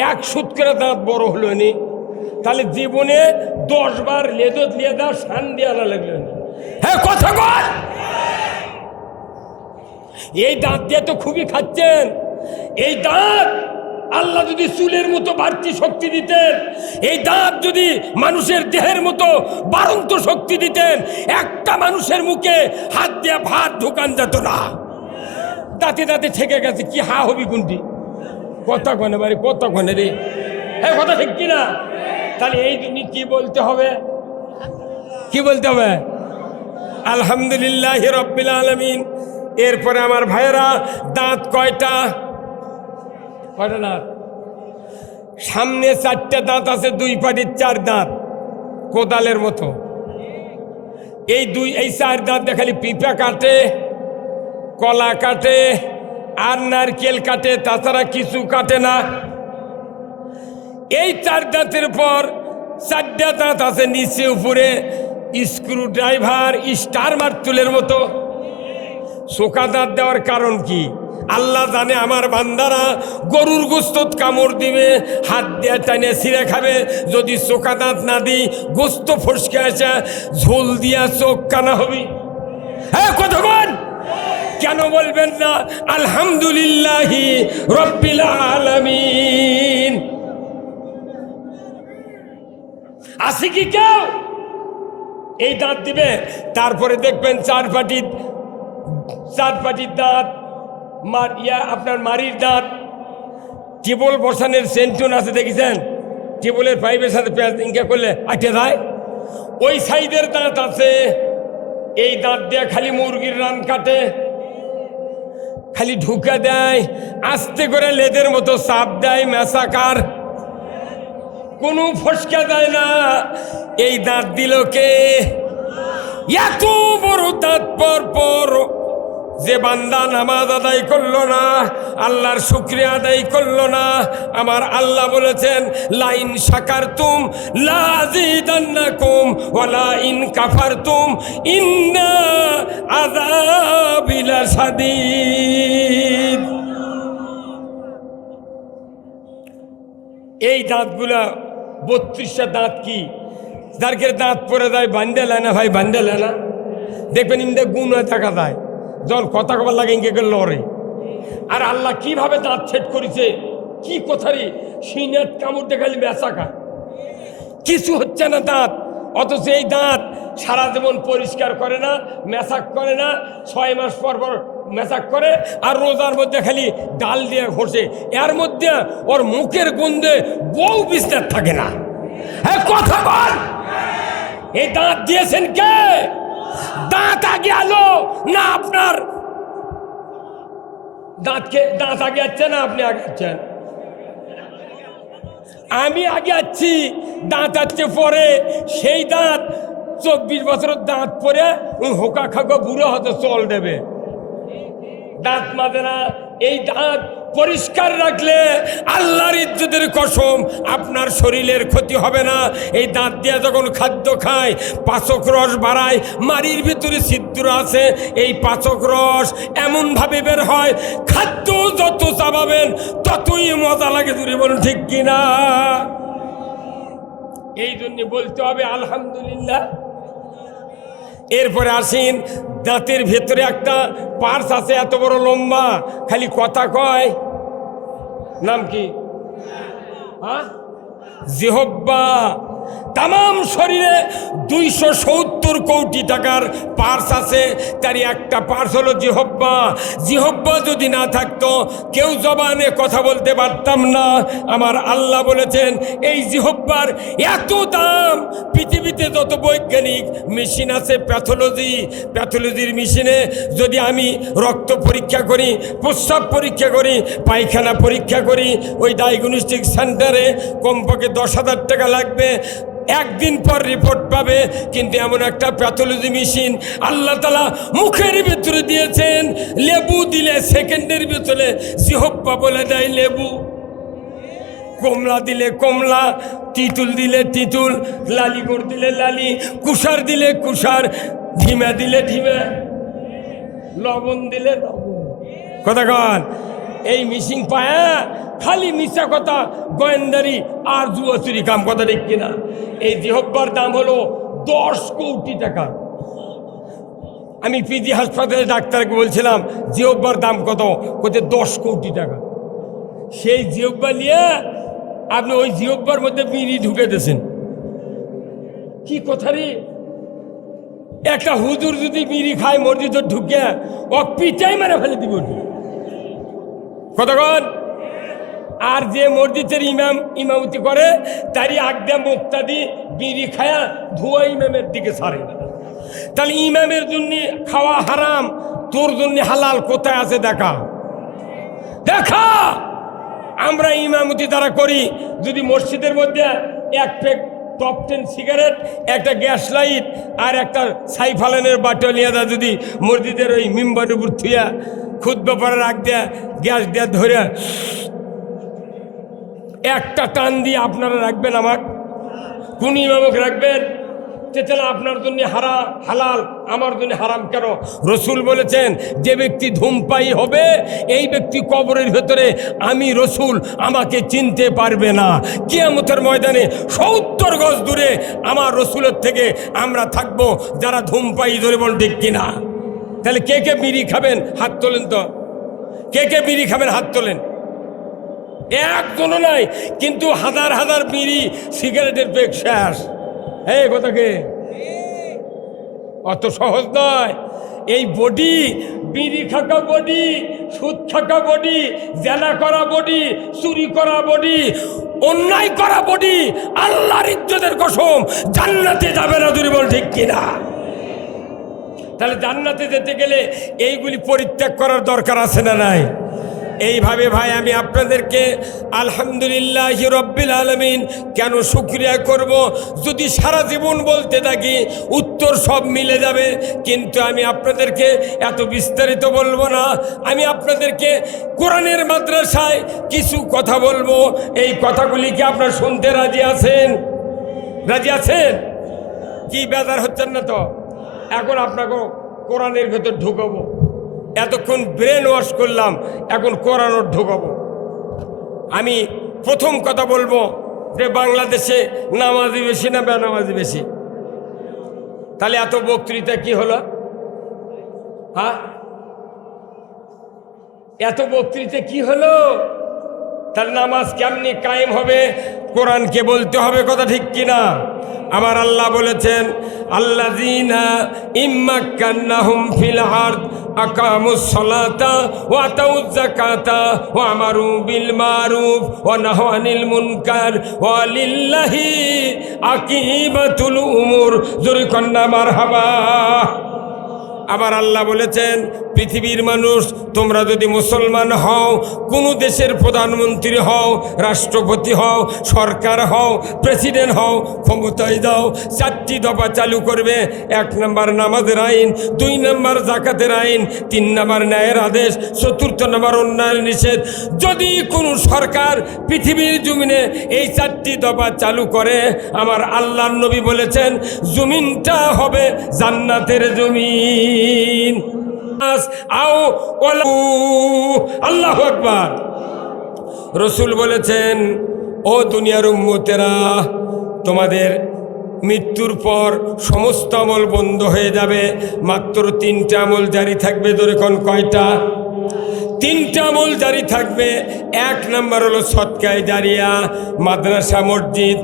1 সুত করে দাঁত বড় হলো নি, তাহলে জীবনে 10 বার লেদত লেদা শান দিয়ে আনা লাগলো। হ্যাঁ কথা বল। এই দাঁত দিয়ে তো খুবই খাচ্ছেন। এই দাঁত আল্লাহ যদি চুলের মতো বাড়তি শক্তি দিতেন, এই দাঁত যদি মানুষের দেহের মতো বাড়ন্ত শক্তি দিতেন, একটা মানুষের মুখে হাত দিয়ে ভাত ঢুকান যেত না। দাঁতে দাঁতে ঠেকে গেছে, কি হা হবি কোনটি? কথা কনে বাড়ি, কথা কনে রে। হ্যাঁ কথা ঠিক কিনা? তাহলে এই জন্য কি বলতে হবে? কি বলতে হবে? আলহামদুলিল্লাহি রাব্বিল আলামিন। এরপরে আমার ভাইয়েরা, দাঁত কয়টা? কয়টা দাঁত? সামনে 4টে দাঁত আছে, 2 পাটির 4 দাঁত, কোদালের মতো। এই 4 দাঁত দেখালি পিঁপা কাটে, কলা কাটে আর নারকেল কাটে, তাছাড়া কিছু কাটে না। এই 4 দাঁতের পর 4টে দাঁত আছে নিচে উপরে, স্ক্রু ড্রাইভার স্টার মারতুলের মতো। চোখা দাঁত দেওয়ার কারণ কি? আল্লাহ জানে আমার বান্দারা গরুর গোস্ত কামড় দিবে, হাত দিয়ে টানে ছিঁড়ে খাবে। যদি চোখা দাঁত না দিই, গোস্ত ফসকে আসে, ঝোল দিয়া চোখ কানা হবি। হ্যাঁ কথা বল। কেন বলবেন না আলহামদুলিল্লাহি রাব্বিল আলামিন? আছে কি কেউ এই দাঁত দিবে? তারপরে দেখবেন 4 পাটির দাঁত, আপনার মারির দাঁত, টিবল বসানের সেন্টুন আছে দেখেছেন? টেবলের পাইপের সাথে পেঁয়াজ ইনকা করলে আটে যায়। ওই সাইডের দাঁত আছে, এই দাঁত দিয়ে খালি মুরগির রান কাটে, খালি ঢুকা দেয়, আস্তে করে লেদের মতো চাপ দেয়, মেসাকার, কোনো ফসকা দেয় না। এই দাঁত দিল কে? এত বড় দাঁত পর পর যে বান্দা নামাজ আদায় করলো না, আল্লাহর শুকরিয়া আদায় করলো না, আমার আল্লাহ বলেছেন লাইন শাকারতুম লাযিদান্নাকুম ওয়ালা ইন কাফারতুম ইন্না আযাবি লাশাদীদ। এই দাঁতগুলা 32টা দাঁত কি যারকে দাঁত পরে যায় বান্ধে লেয় না ভাই, বান্ধে লেয় না। দেখবেন ইন্দে গুণ থাকা যায়, যখন কথা কবার লাগে ইঙ্গে গেল লড়ে। আর আল্লাহ কিভাবে দাঁত ছেট করেছে, কি কথারই সিনেট কামড় দেখালি বেচা খায়, কিছু হচ্ছে না দাঁত। অথচ এই দাঁত সারা জীবন পরিষ্কার করে না, মেসাক করে না, 6 মাস পর পর মেসাক করে, আর রোজার মধ্যে খালি ডাল দিয়ে ঘষে। এর মধ্যে ওর মুখের গন্ধে বউ বিস্তার থাকে না। হ্যাঁ কথা বল, এই দাঁত দিয়েছেন কে? দাঁত আগে আলো না আপনার? দাঁত আগে যাচ্ছে না আপনি আগে যাচ্ছেন? আমি আগে যাচ্ছি, দাঁত আসছে পরে। সেই দাঁত 24 বছরের দাঁত পরে হোকা খাকো বুড়ো হতে চল দেবে, দাঁত মাঝে না। এই দাঁত পরিষ্কার রাখলে আল্লাহর ইজ্জতের কসম আপনার শরীরের ক্ষতি হবে না। এই দাঁত দিয়ে যখন খাদ্য খায় পাচক রস বাড়ায়, মাড়ির ভিতরে ছিদ্র আছে, এই পাচক রস এমনভাবে বের হয় খাদ্য যত চাবাবেন ততই মজা লাগে। দূরে বলুন ঠিক কিনা? এই জন্য বলতে হবে আলহামদুলিল্লাহ। এরপরে আসেন, দাঁতের ভেতরে একটা পার্স আছে এত বড় লম্বা, খালি কথা কয়, নাম কি? হ্যাঁ, জিহ্বা। তাম শরীরে 270 কোটি টাকার পার্স আছে, তারই একটা পার্স হলো জিহ্বা। জিহ্বা যদি না থাকতো কেউ জবানে কথা বলতে পারতাম না। আমার আল্লাহ বলেছেন এই জিহ্বার এত দাম। পৃথিবীতে যত বৈজ্ঞানিক মেশিন আছে, প্যাথোলজির মেশিনে যদি আমি রক্ত পরীক্ষা করি, প্রস্রাব পরীক্ষা করি, পায়খানা পরীক্ষা করি, ওই ডায়াগনস্টিক সেন্টারে কমপক্ষে 10,000 টাকা লাগবে। একদিন পর রিপোর্ট পাবে। কিন্তু এমন একটা প্যাথোলজি মেশিন আল্লাহ তাআলা মুখের ভিতরে দিয়েছেন, লেবু দিলে সেকেন্ডের ভিতরে জিহ্বা বলে দেয় লেবু, কমলা দিলে কমলা, তিতুল দিলে তিতুল, লালি গুড় দিলে লালি, কুষার দিলে কুষার, ঢিমা দিলে ঢিমা, লবণ দিলে লবণ। কথা কন, এই মিশিং পায়া খালি মিশা কথা, গোয়েন্দারি আর জুয়াচুরি কাম। কথা ঠিক কিনা? এই জিহ্বার দাম হলো 10 কোটি টাকা। আমি পিজি হাসপাতালে ডাক্তারকে বলছিলাম জিহ্বার দাম কত, কোথায় 10 কোটি টাকা। সেই জিহ্বা নিয়ে আপনি ওই জিহ্বার মধ্যে বিড়ি ঢুকে দিয়েছেন। কি কথা রে? একটা হুজুর যদি বিড়ি খায় মসজিদে ঢুকে, ও পিটাই মেরে ফেলে দিব কতক্ষণ। আর যে মসজিদের ইমামতি করে তারই আগদা মুক্তাদি বিড়ি খায়া ধোয়া ইমামের দিকে ছাড়ে না। তাহলে ইমামের জন্য খাওয়া হারাম, তোর জন্য হালাল কোথায় আছে দেখা দেখা। আমরা ইমামতি দ্বারা করি, যদি মসজিদের মধ্যে এক প্যাক টপ 10 সিগারেট, একটা গ্যাস লাইট আর একটা সাইফালানের বাটল নিয়ে দেয়, যদি মসজিদের ওই মিম্বারের উপর থুয়া খুতবা পড়ার আগ দেয়া গ্যাস দেয়া ধরে একটা টান দিয়ে আপনারা রাখবেন, আমার কোন ইমামক রাখবেন? তাহলে আপনার জন্য হালাল, আমার জন্য হারাম কেন? রসুল বলেছেন যে ব্যক্তি ধূমপায়ী হবে এই ব্যক্তি কবরের ভেতরে আমি রসুল আমাকে চিনতে পারবে না। কিয়ামতের ময়দানে 70 গজ দূরে আমার রসুলের থেকে আমরা থাকবো যারা ধূমপায়ী। ধরে বল ঠিক কিনা? তাহলে কে কে বিড়ি খাবেন হাত তোলেন তো, কে কে বিড়ি খাবেন হাত তোলেন। একজনও নাই, কিন্তু হাজার হাজার বিড়ি সিগারেটের পেক শেষ। এই কথাকে অত সহজ নয়। এই বডি, বিড়ি খাকা বডি সুদ থাকা বডি, জেনা করা বডি, চুরি করা বডি, অন্যায় করা বডি আল্লাহর ইজ্জতের কসম জান্নাতে যাবে না। যদি বল ঠিক কিনা? তাহলে জান্নাতে যেতে গেলে এইগুলি পরিত্যাগ করার দরকার আছে না নাই? এইভাবে ভাই আমি আপনাদেরকে আলহামদুলিল্লাহ রব্বিল আলামিন কেন শুকরিয়া করব? যদি সারা জীবন বলতে থাকি উত্তর সব মিলে যাবে, কিন্তু আমি আপনাদেরকে এত বিস্তারিত বলবো না। আমি আপনাদেরকে কোরআনের মাদ্রাসায় কিছু কথা বলবো। এই কথাগুলি কি আপনারা শুনতে রাজি আছেন? রাজি আছেন কি? বেজার হচ্ছেন না তো? এখন আপনাকে কোরআনের ভেতর ঢুকাবো। এতক্ষণ ব্রেন ওয়াশ করলাম, এখন কোরআনের ঢুকাবো। আমি প্রথম কথা বলবো যে বাংলাদেশে নামাজি বেশি না বেনামাজি বেশি? তাহলে এত বক্তৃতা কি হলো? হ্যাঁ, এত বক্তৃতা কি হলো? তার নামাজ কেমনি কায়েম হবে? কোরআনকে বলতে হবে, কথা ঠিক কিনা? আমার আল্লাহ বলেছেন আল্লাযীনা ইম্মাক্কান্নাহুম ফিল আরদ আকামুস সালাতা ওয়া আতাউয যাকাতা ওয়া আমারু বিল মারুফ ওয়া নাহাউ আনিল মুনকার ওয়া লিল্লাহি আকিবাতুল উমুর। জোরে কন্না মারহাবা। আবার আল্লাহ বলেছেন পৃথিবীর মানুষ তোমরা যদি মুসলমান হও, কোনো দেশের প্রধানমন্ত্রী হও, রাষ্ট্রপতি হও, সরকার হও, প্রেসিডেন্ট হও, ক্ষমতায় যাও, 4টি দফা চালু করবে। 1 নম্বর নামাজের আইন, 2 নম্বর জাকাতের আইন, 3 নম্বর ন্যায়ের আদেশ, 4th নম্বর অন্যায়ের নিষেধ। যদি কোনো সরকার পৃথিবীর জমিনে এই 4টি দফা চালু করে, আমার আল্লাহর নবী বলেছেন জমিনটা হবে জান্নাতের জমিন। আল্লাহু আকবার। রসুল বলেছেন ও দুনিয়ার উম্মতেরা, তোমাদের মৃত্যুর পর সমস্ত আমল বন্ধ হয়ে যাবে, মাত্র 3টা আমল জারি থাকবে। ধরে কোন কয়টা? 3টা আমল জারি থাকবে। 1 নম্বর হলো সদকায়ে জারিয়া, মাদ্রাসা, মসজিদ,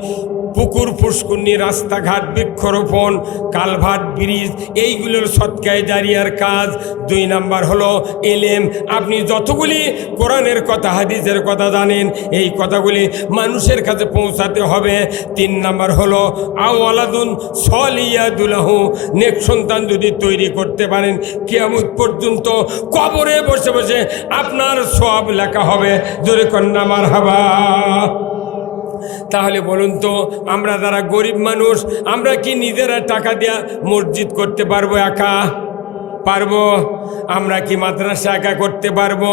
পুকুর, পুষ্কুনি, রাস্তাঘাট, বৃক্ষরোপণ, কালভার্ট, ব্রিজ, এইগুলোর সদকায়ে জারিয়ার কাজ। 2 নম্বর হলো ইলম। আপনি যতগুলি কোরআনের কথা, হাদিসের কথা জানেন, এই কথাগুলি মানুষের কাছে পৌঁছাতে হবে। 3 নম্বর হলো আওয়ালাদুন সলিয়াদুলাহু, নেক সন্তান যদি তৈরি করতে পারেন, কিয়ামত পর্যন্ত কবরে বসে বসে আপনার সওয়াব লেখা হবে। জোরে কন্না মারহাবা। তাহলে বলুন তো, আমরা যারা গরিব মানুষ, আমরা কি নিজেরা টাকা দেয়া মসজিদ করতে পারবো? একা পারবো? আমরা কি মাদ্রাসা একা করতে পারবো?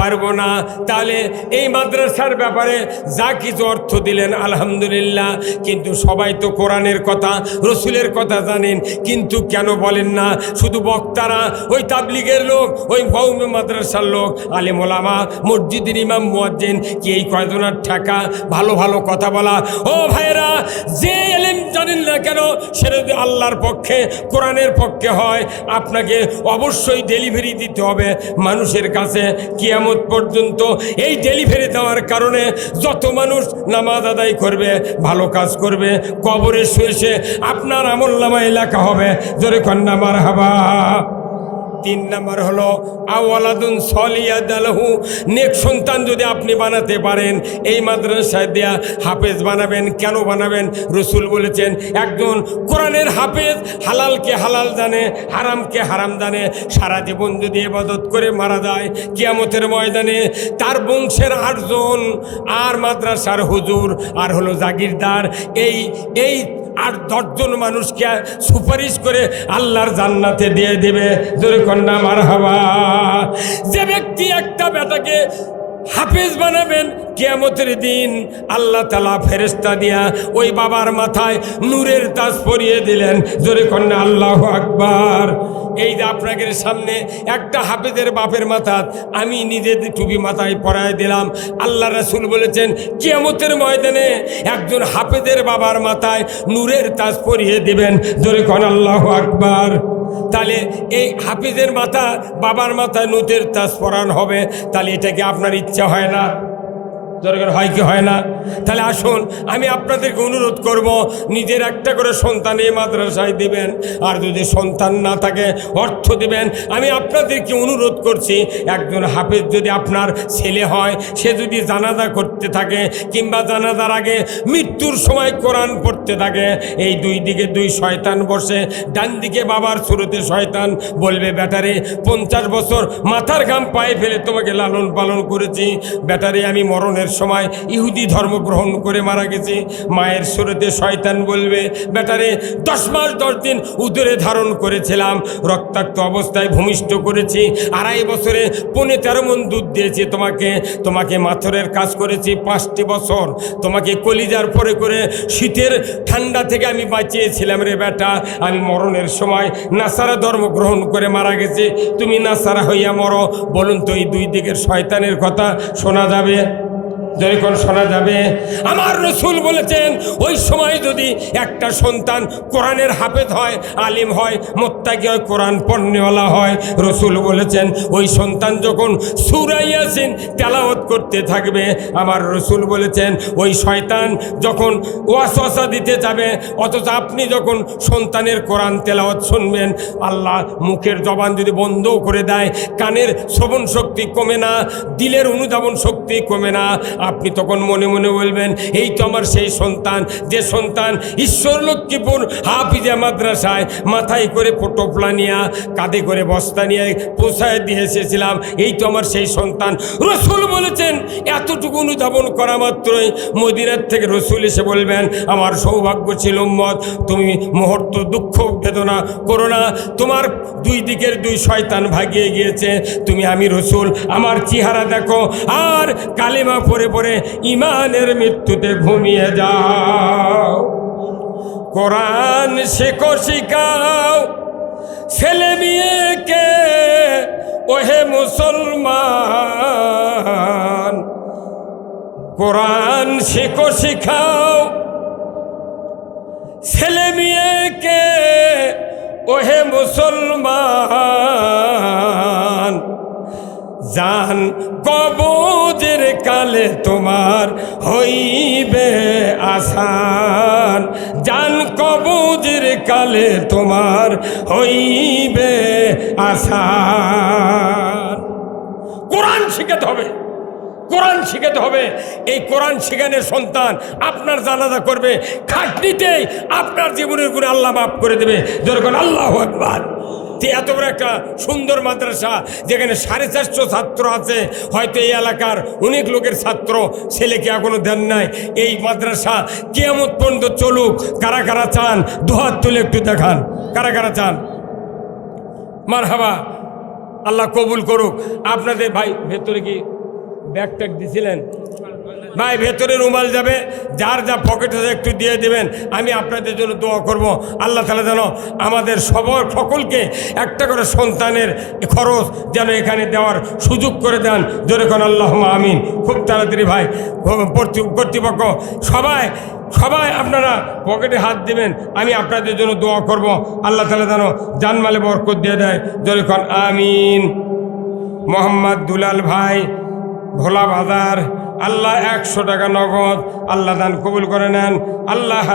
পারবো না। তাহলে এই মাদ্রাসার ব্যাপারে যা কিছু অর্থ দিলেন আলহামদুলিল্লাহ, কিন্তু সবাই তো কোরআনের কথা, রসুলের কথা জানেন, কিন্তু কেন বলেন না? শুধু বক্তারা, ওই তাবলিগের লোক, ওই কওমি মাদ্রাসার লোক, আলেম ওলামা, মসজিদের ইমাম, মুয়াজ্জিন, কি এই কয়জনের টাকা ভালো ভালো কথা বলা? ও ভাইরা, যে এলেম জানেন না কেন, সেটা যদি আল্লাহর পক্ষে, কোরআনের পক্ষে হয়, আপনাকে অবশ্যই ডেলিভারি দিতে হবে মানুষের কাছে কিয়ামত পর্যন্ত। এই ডেলিভারি দেওয়ার কারণে যত মানুষ নামাজ আদায় করবে, ভালো কাজ করবে, কবরে শুয়ে আপনার আমলনামায় লেখা হবে। জোরে কন্না মারহাবা। 3 নম্বর হলো আওয়ালাদুন সলিয়াদালাহু, নেক সন্তান যদি আপনি বানাতে পারেন, এই মাদ্রাসায় দেয়া হাফেজ বানাবেন। কেন বানাবেন? রসুল বলেছেন একজন কোরআনের হাফেজ হালালকে হালাল জানে, হারামকে হারাম জানে, সারা জীবন যদি ইবাদত করে মারা যায়, কিয়ামতের ময়দানে তার বংশের 8 জন, আর মাদ্রাসার হুজুর, আর হলো জাগিরদার, এই 8-10 জন মানুষকে সুপারিশ করে আল্লাহর জান্নাতে দিয়ে দেবে। জোরে কন্না মারহাবা। যে ব্যক্তি একটা বেটাকে হাফেজ বানাবেন, কিয়ামতের দিন আল্লাহ তাআলা ফেরেশতা দিয়া ওই বাবার মাথায় নূরের তাজ পরিয়ে দিলেন। জোরে কন্না আল্লাহু আকবার। এই যে আপনাদের সামনে একটা হাফেজের বাপের মাথা আমি নিজে টুপি মাথায় পরায় দিলাম। আল্লাহ রাসূল বলেছেন কিয়ামতের ময়দানে একজন হাফেজের বাবার মাথায় নূরের তাজ পরিয়ে দিবেন। জোরে কন্না আল্লাহু আকবার। তাহলে এই হাফিজের মাথা, বাবার মাথায় নূরের তাজ পরানো হবে, তাহলে এটা কি আপনার ইচ্ছা হয় না? দরকার হয় কি হয় না? তাহলে আসুন আমি আপনাদেরকে অনুরোধ করব, নিজের একটা করে সন্তান এই মাদ্রাসায় দিবেন, আর যদি সন্তান না থাকে অর্থ দিবেন। আমি আপনাদেরকে অনুরোধ করছি, একজন হাফেজ যদি আপনার ছেলে হয়, সে যদি জানাজা করতে থাকে কিংবা জানাজার আগে মৃত্যুর সময় কোরআন পড়তে থাকে, এই দুই দিকে দুই শয়তান বসে, ডান দিকে বাবার সুরতে শয়তান বলবে, ব্যাটারে 50 বছর মাথার ঘাম পায়ে ফেলে তোমাকে লালন পালন করেছি, ব্যাটারে আমি মরণের সময় ইহুদি ধর্ম গ্রহণ করে মারা গেছি। মায়ের সুরতে শয়তান বলবে, ব্যাটারে 10 মাস 10 দিন উদরে ধারণ করেছিলাম, রক্তাক্ত অবস্থায় ভূমিষ্ঠ করেছি, 2.5 বছরে 13.5 মণ দুধ দিয়েছি তোমাকে মাথরের কাজ করেছি 5টি বছর, তোমাকে কলিজার পরে করে শীতের ঠান্ডা থেকে আমি বাঁচিয়েছিলাম রে বেটা, আমি মরণের সময় নাসারা ধর্ম গ্রহণ করে মারা গেছি, তুমি নাসারা হইয়া মরো। বলুন তো এই দুই দিকের শয়তানের কথা শোনা যাবে? যখন শোনা যাবে? আমার রসুল বলেছেন, ওই সময় যদি একটা সন্তান কোরআনের হাফেজ হয়, আলিম হয়, মুত্তাকি হয়, কোরআন পড়নেওয়ালা হয়, রসুল বলেছেন ওই সন্তান যখন সূরা ইয়াসিন তেলাওয়াত করতে থাকবে, আমার রসুল বলেছেন ওই শয়তান যখন ওয়াসওয়াসা দিতে যাবে, অথচ আপনি যখন সন্তানের কোরআন তেলাওয়াত শুনবেন, আল্লাহ মুখের জবান যদি বন্ধও করে দেয়, কানের শ্রবণ শক্তি কমে না, দিলের অনুধাবন শক্তি কমে না, আপনি তখন মনে মনে বলবেন, এই তো আমার সেই সন্তান, যে সন্তান ঈশ্বর লক্ষ্মীপুর হাফিজা মাদ্রাসায় মাথায় করে টোপলা নিয়ে, কাঁধে করে বস্তা নিয়ে পৌঁছায় দিয়ে এসেছিলাম, এই তো আমার সেই সন্তান। রসুল বলেছেন এতটুকু অনুধাবন করা মাত্রই মদিনার থেকে রসুল এসে বলবেন, আমার সৌভাগ্য ছিল উম্মত, তুমি মুহূর্ত দুঃখ বেদনা করো না, তোমার দুই দিকের দুই শয়তান ভাগিয়ে গিয়েছে, তুমি আমি রসুল আমার চেহারা দেখো, আর কালেমা পড়ে পড়ে ইমানের মৃত্যুতে ঘুমিয়ে যাও। কোরআন শেখো শিখাও ছেলে মেয়েকে, ওহে মুসলমান, কোরআন শেখো শিখাও ছেলে মেয়েকে, ওহে মুসলমান, জান কবজের কালে তোমার হইবে আসান, জান কবজের কালে তোমার হইবে আসান। কোরআন শিখাতে হবে, কোরআন শিখাতে হবে। এই কোরআন শিখানোর সন্তান আপনার জানাজা করবে, খাটনিতেই আপনার জীবনের গুণে আল্লাহ মাফ করে দেবে। যেরকম আল্লাহু আকবার। এত বড় একটা সুন্দর মাদ্রাসা, যেখানে 450 ছাত্র আছে, হয়তো এই এলাকার অনেক লোকের ছাত্র ছেলেকে এখনো দেন নাই। এই মাদ্রাসা কিয়ামত পর্যন্ত চলুক। কারা কারা চান দুহাত তুলে একটু দেখান, কারা কারা চান? মারহাবা, আল্লাহ কবুল করুক। আপনাদের ভাই ভেতরে কি ব্যাগ ট্যাগ দিছিলেন? ভাই ভেতরে রুমাল যাবে, যার যা পকেটে একটু দিয়ে দেবেন। আমি আপনাদের জন্য দোয়া করব, আল্লাহ তাআলা যেন আমাদের সকলকে একটা করে সন্তানের খরচ যেন এখানে দেওয়ার সুযোগ করে দেন। যেরকম আল্লাহুম্মা আমিন। খুব তাড়াতাড়ি ভাই কর্তৃপক্ষ সবাই আপনারা পকেটে হাত দিবেন, আমি আপনাদের জন্য দোয়া করব, আল্লাহ তাআলা যেন জানমালে বরকত দিয়ে দেয়। যেরকম আমিন। মোহাম্মদ দুলাল ভাই, ভোলা বাজার, আল্লাহ 100 টাকা নগদ, আল্লাহ দান কবুল করে নেন। আল্লাহ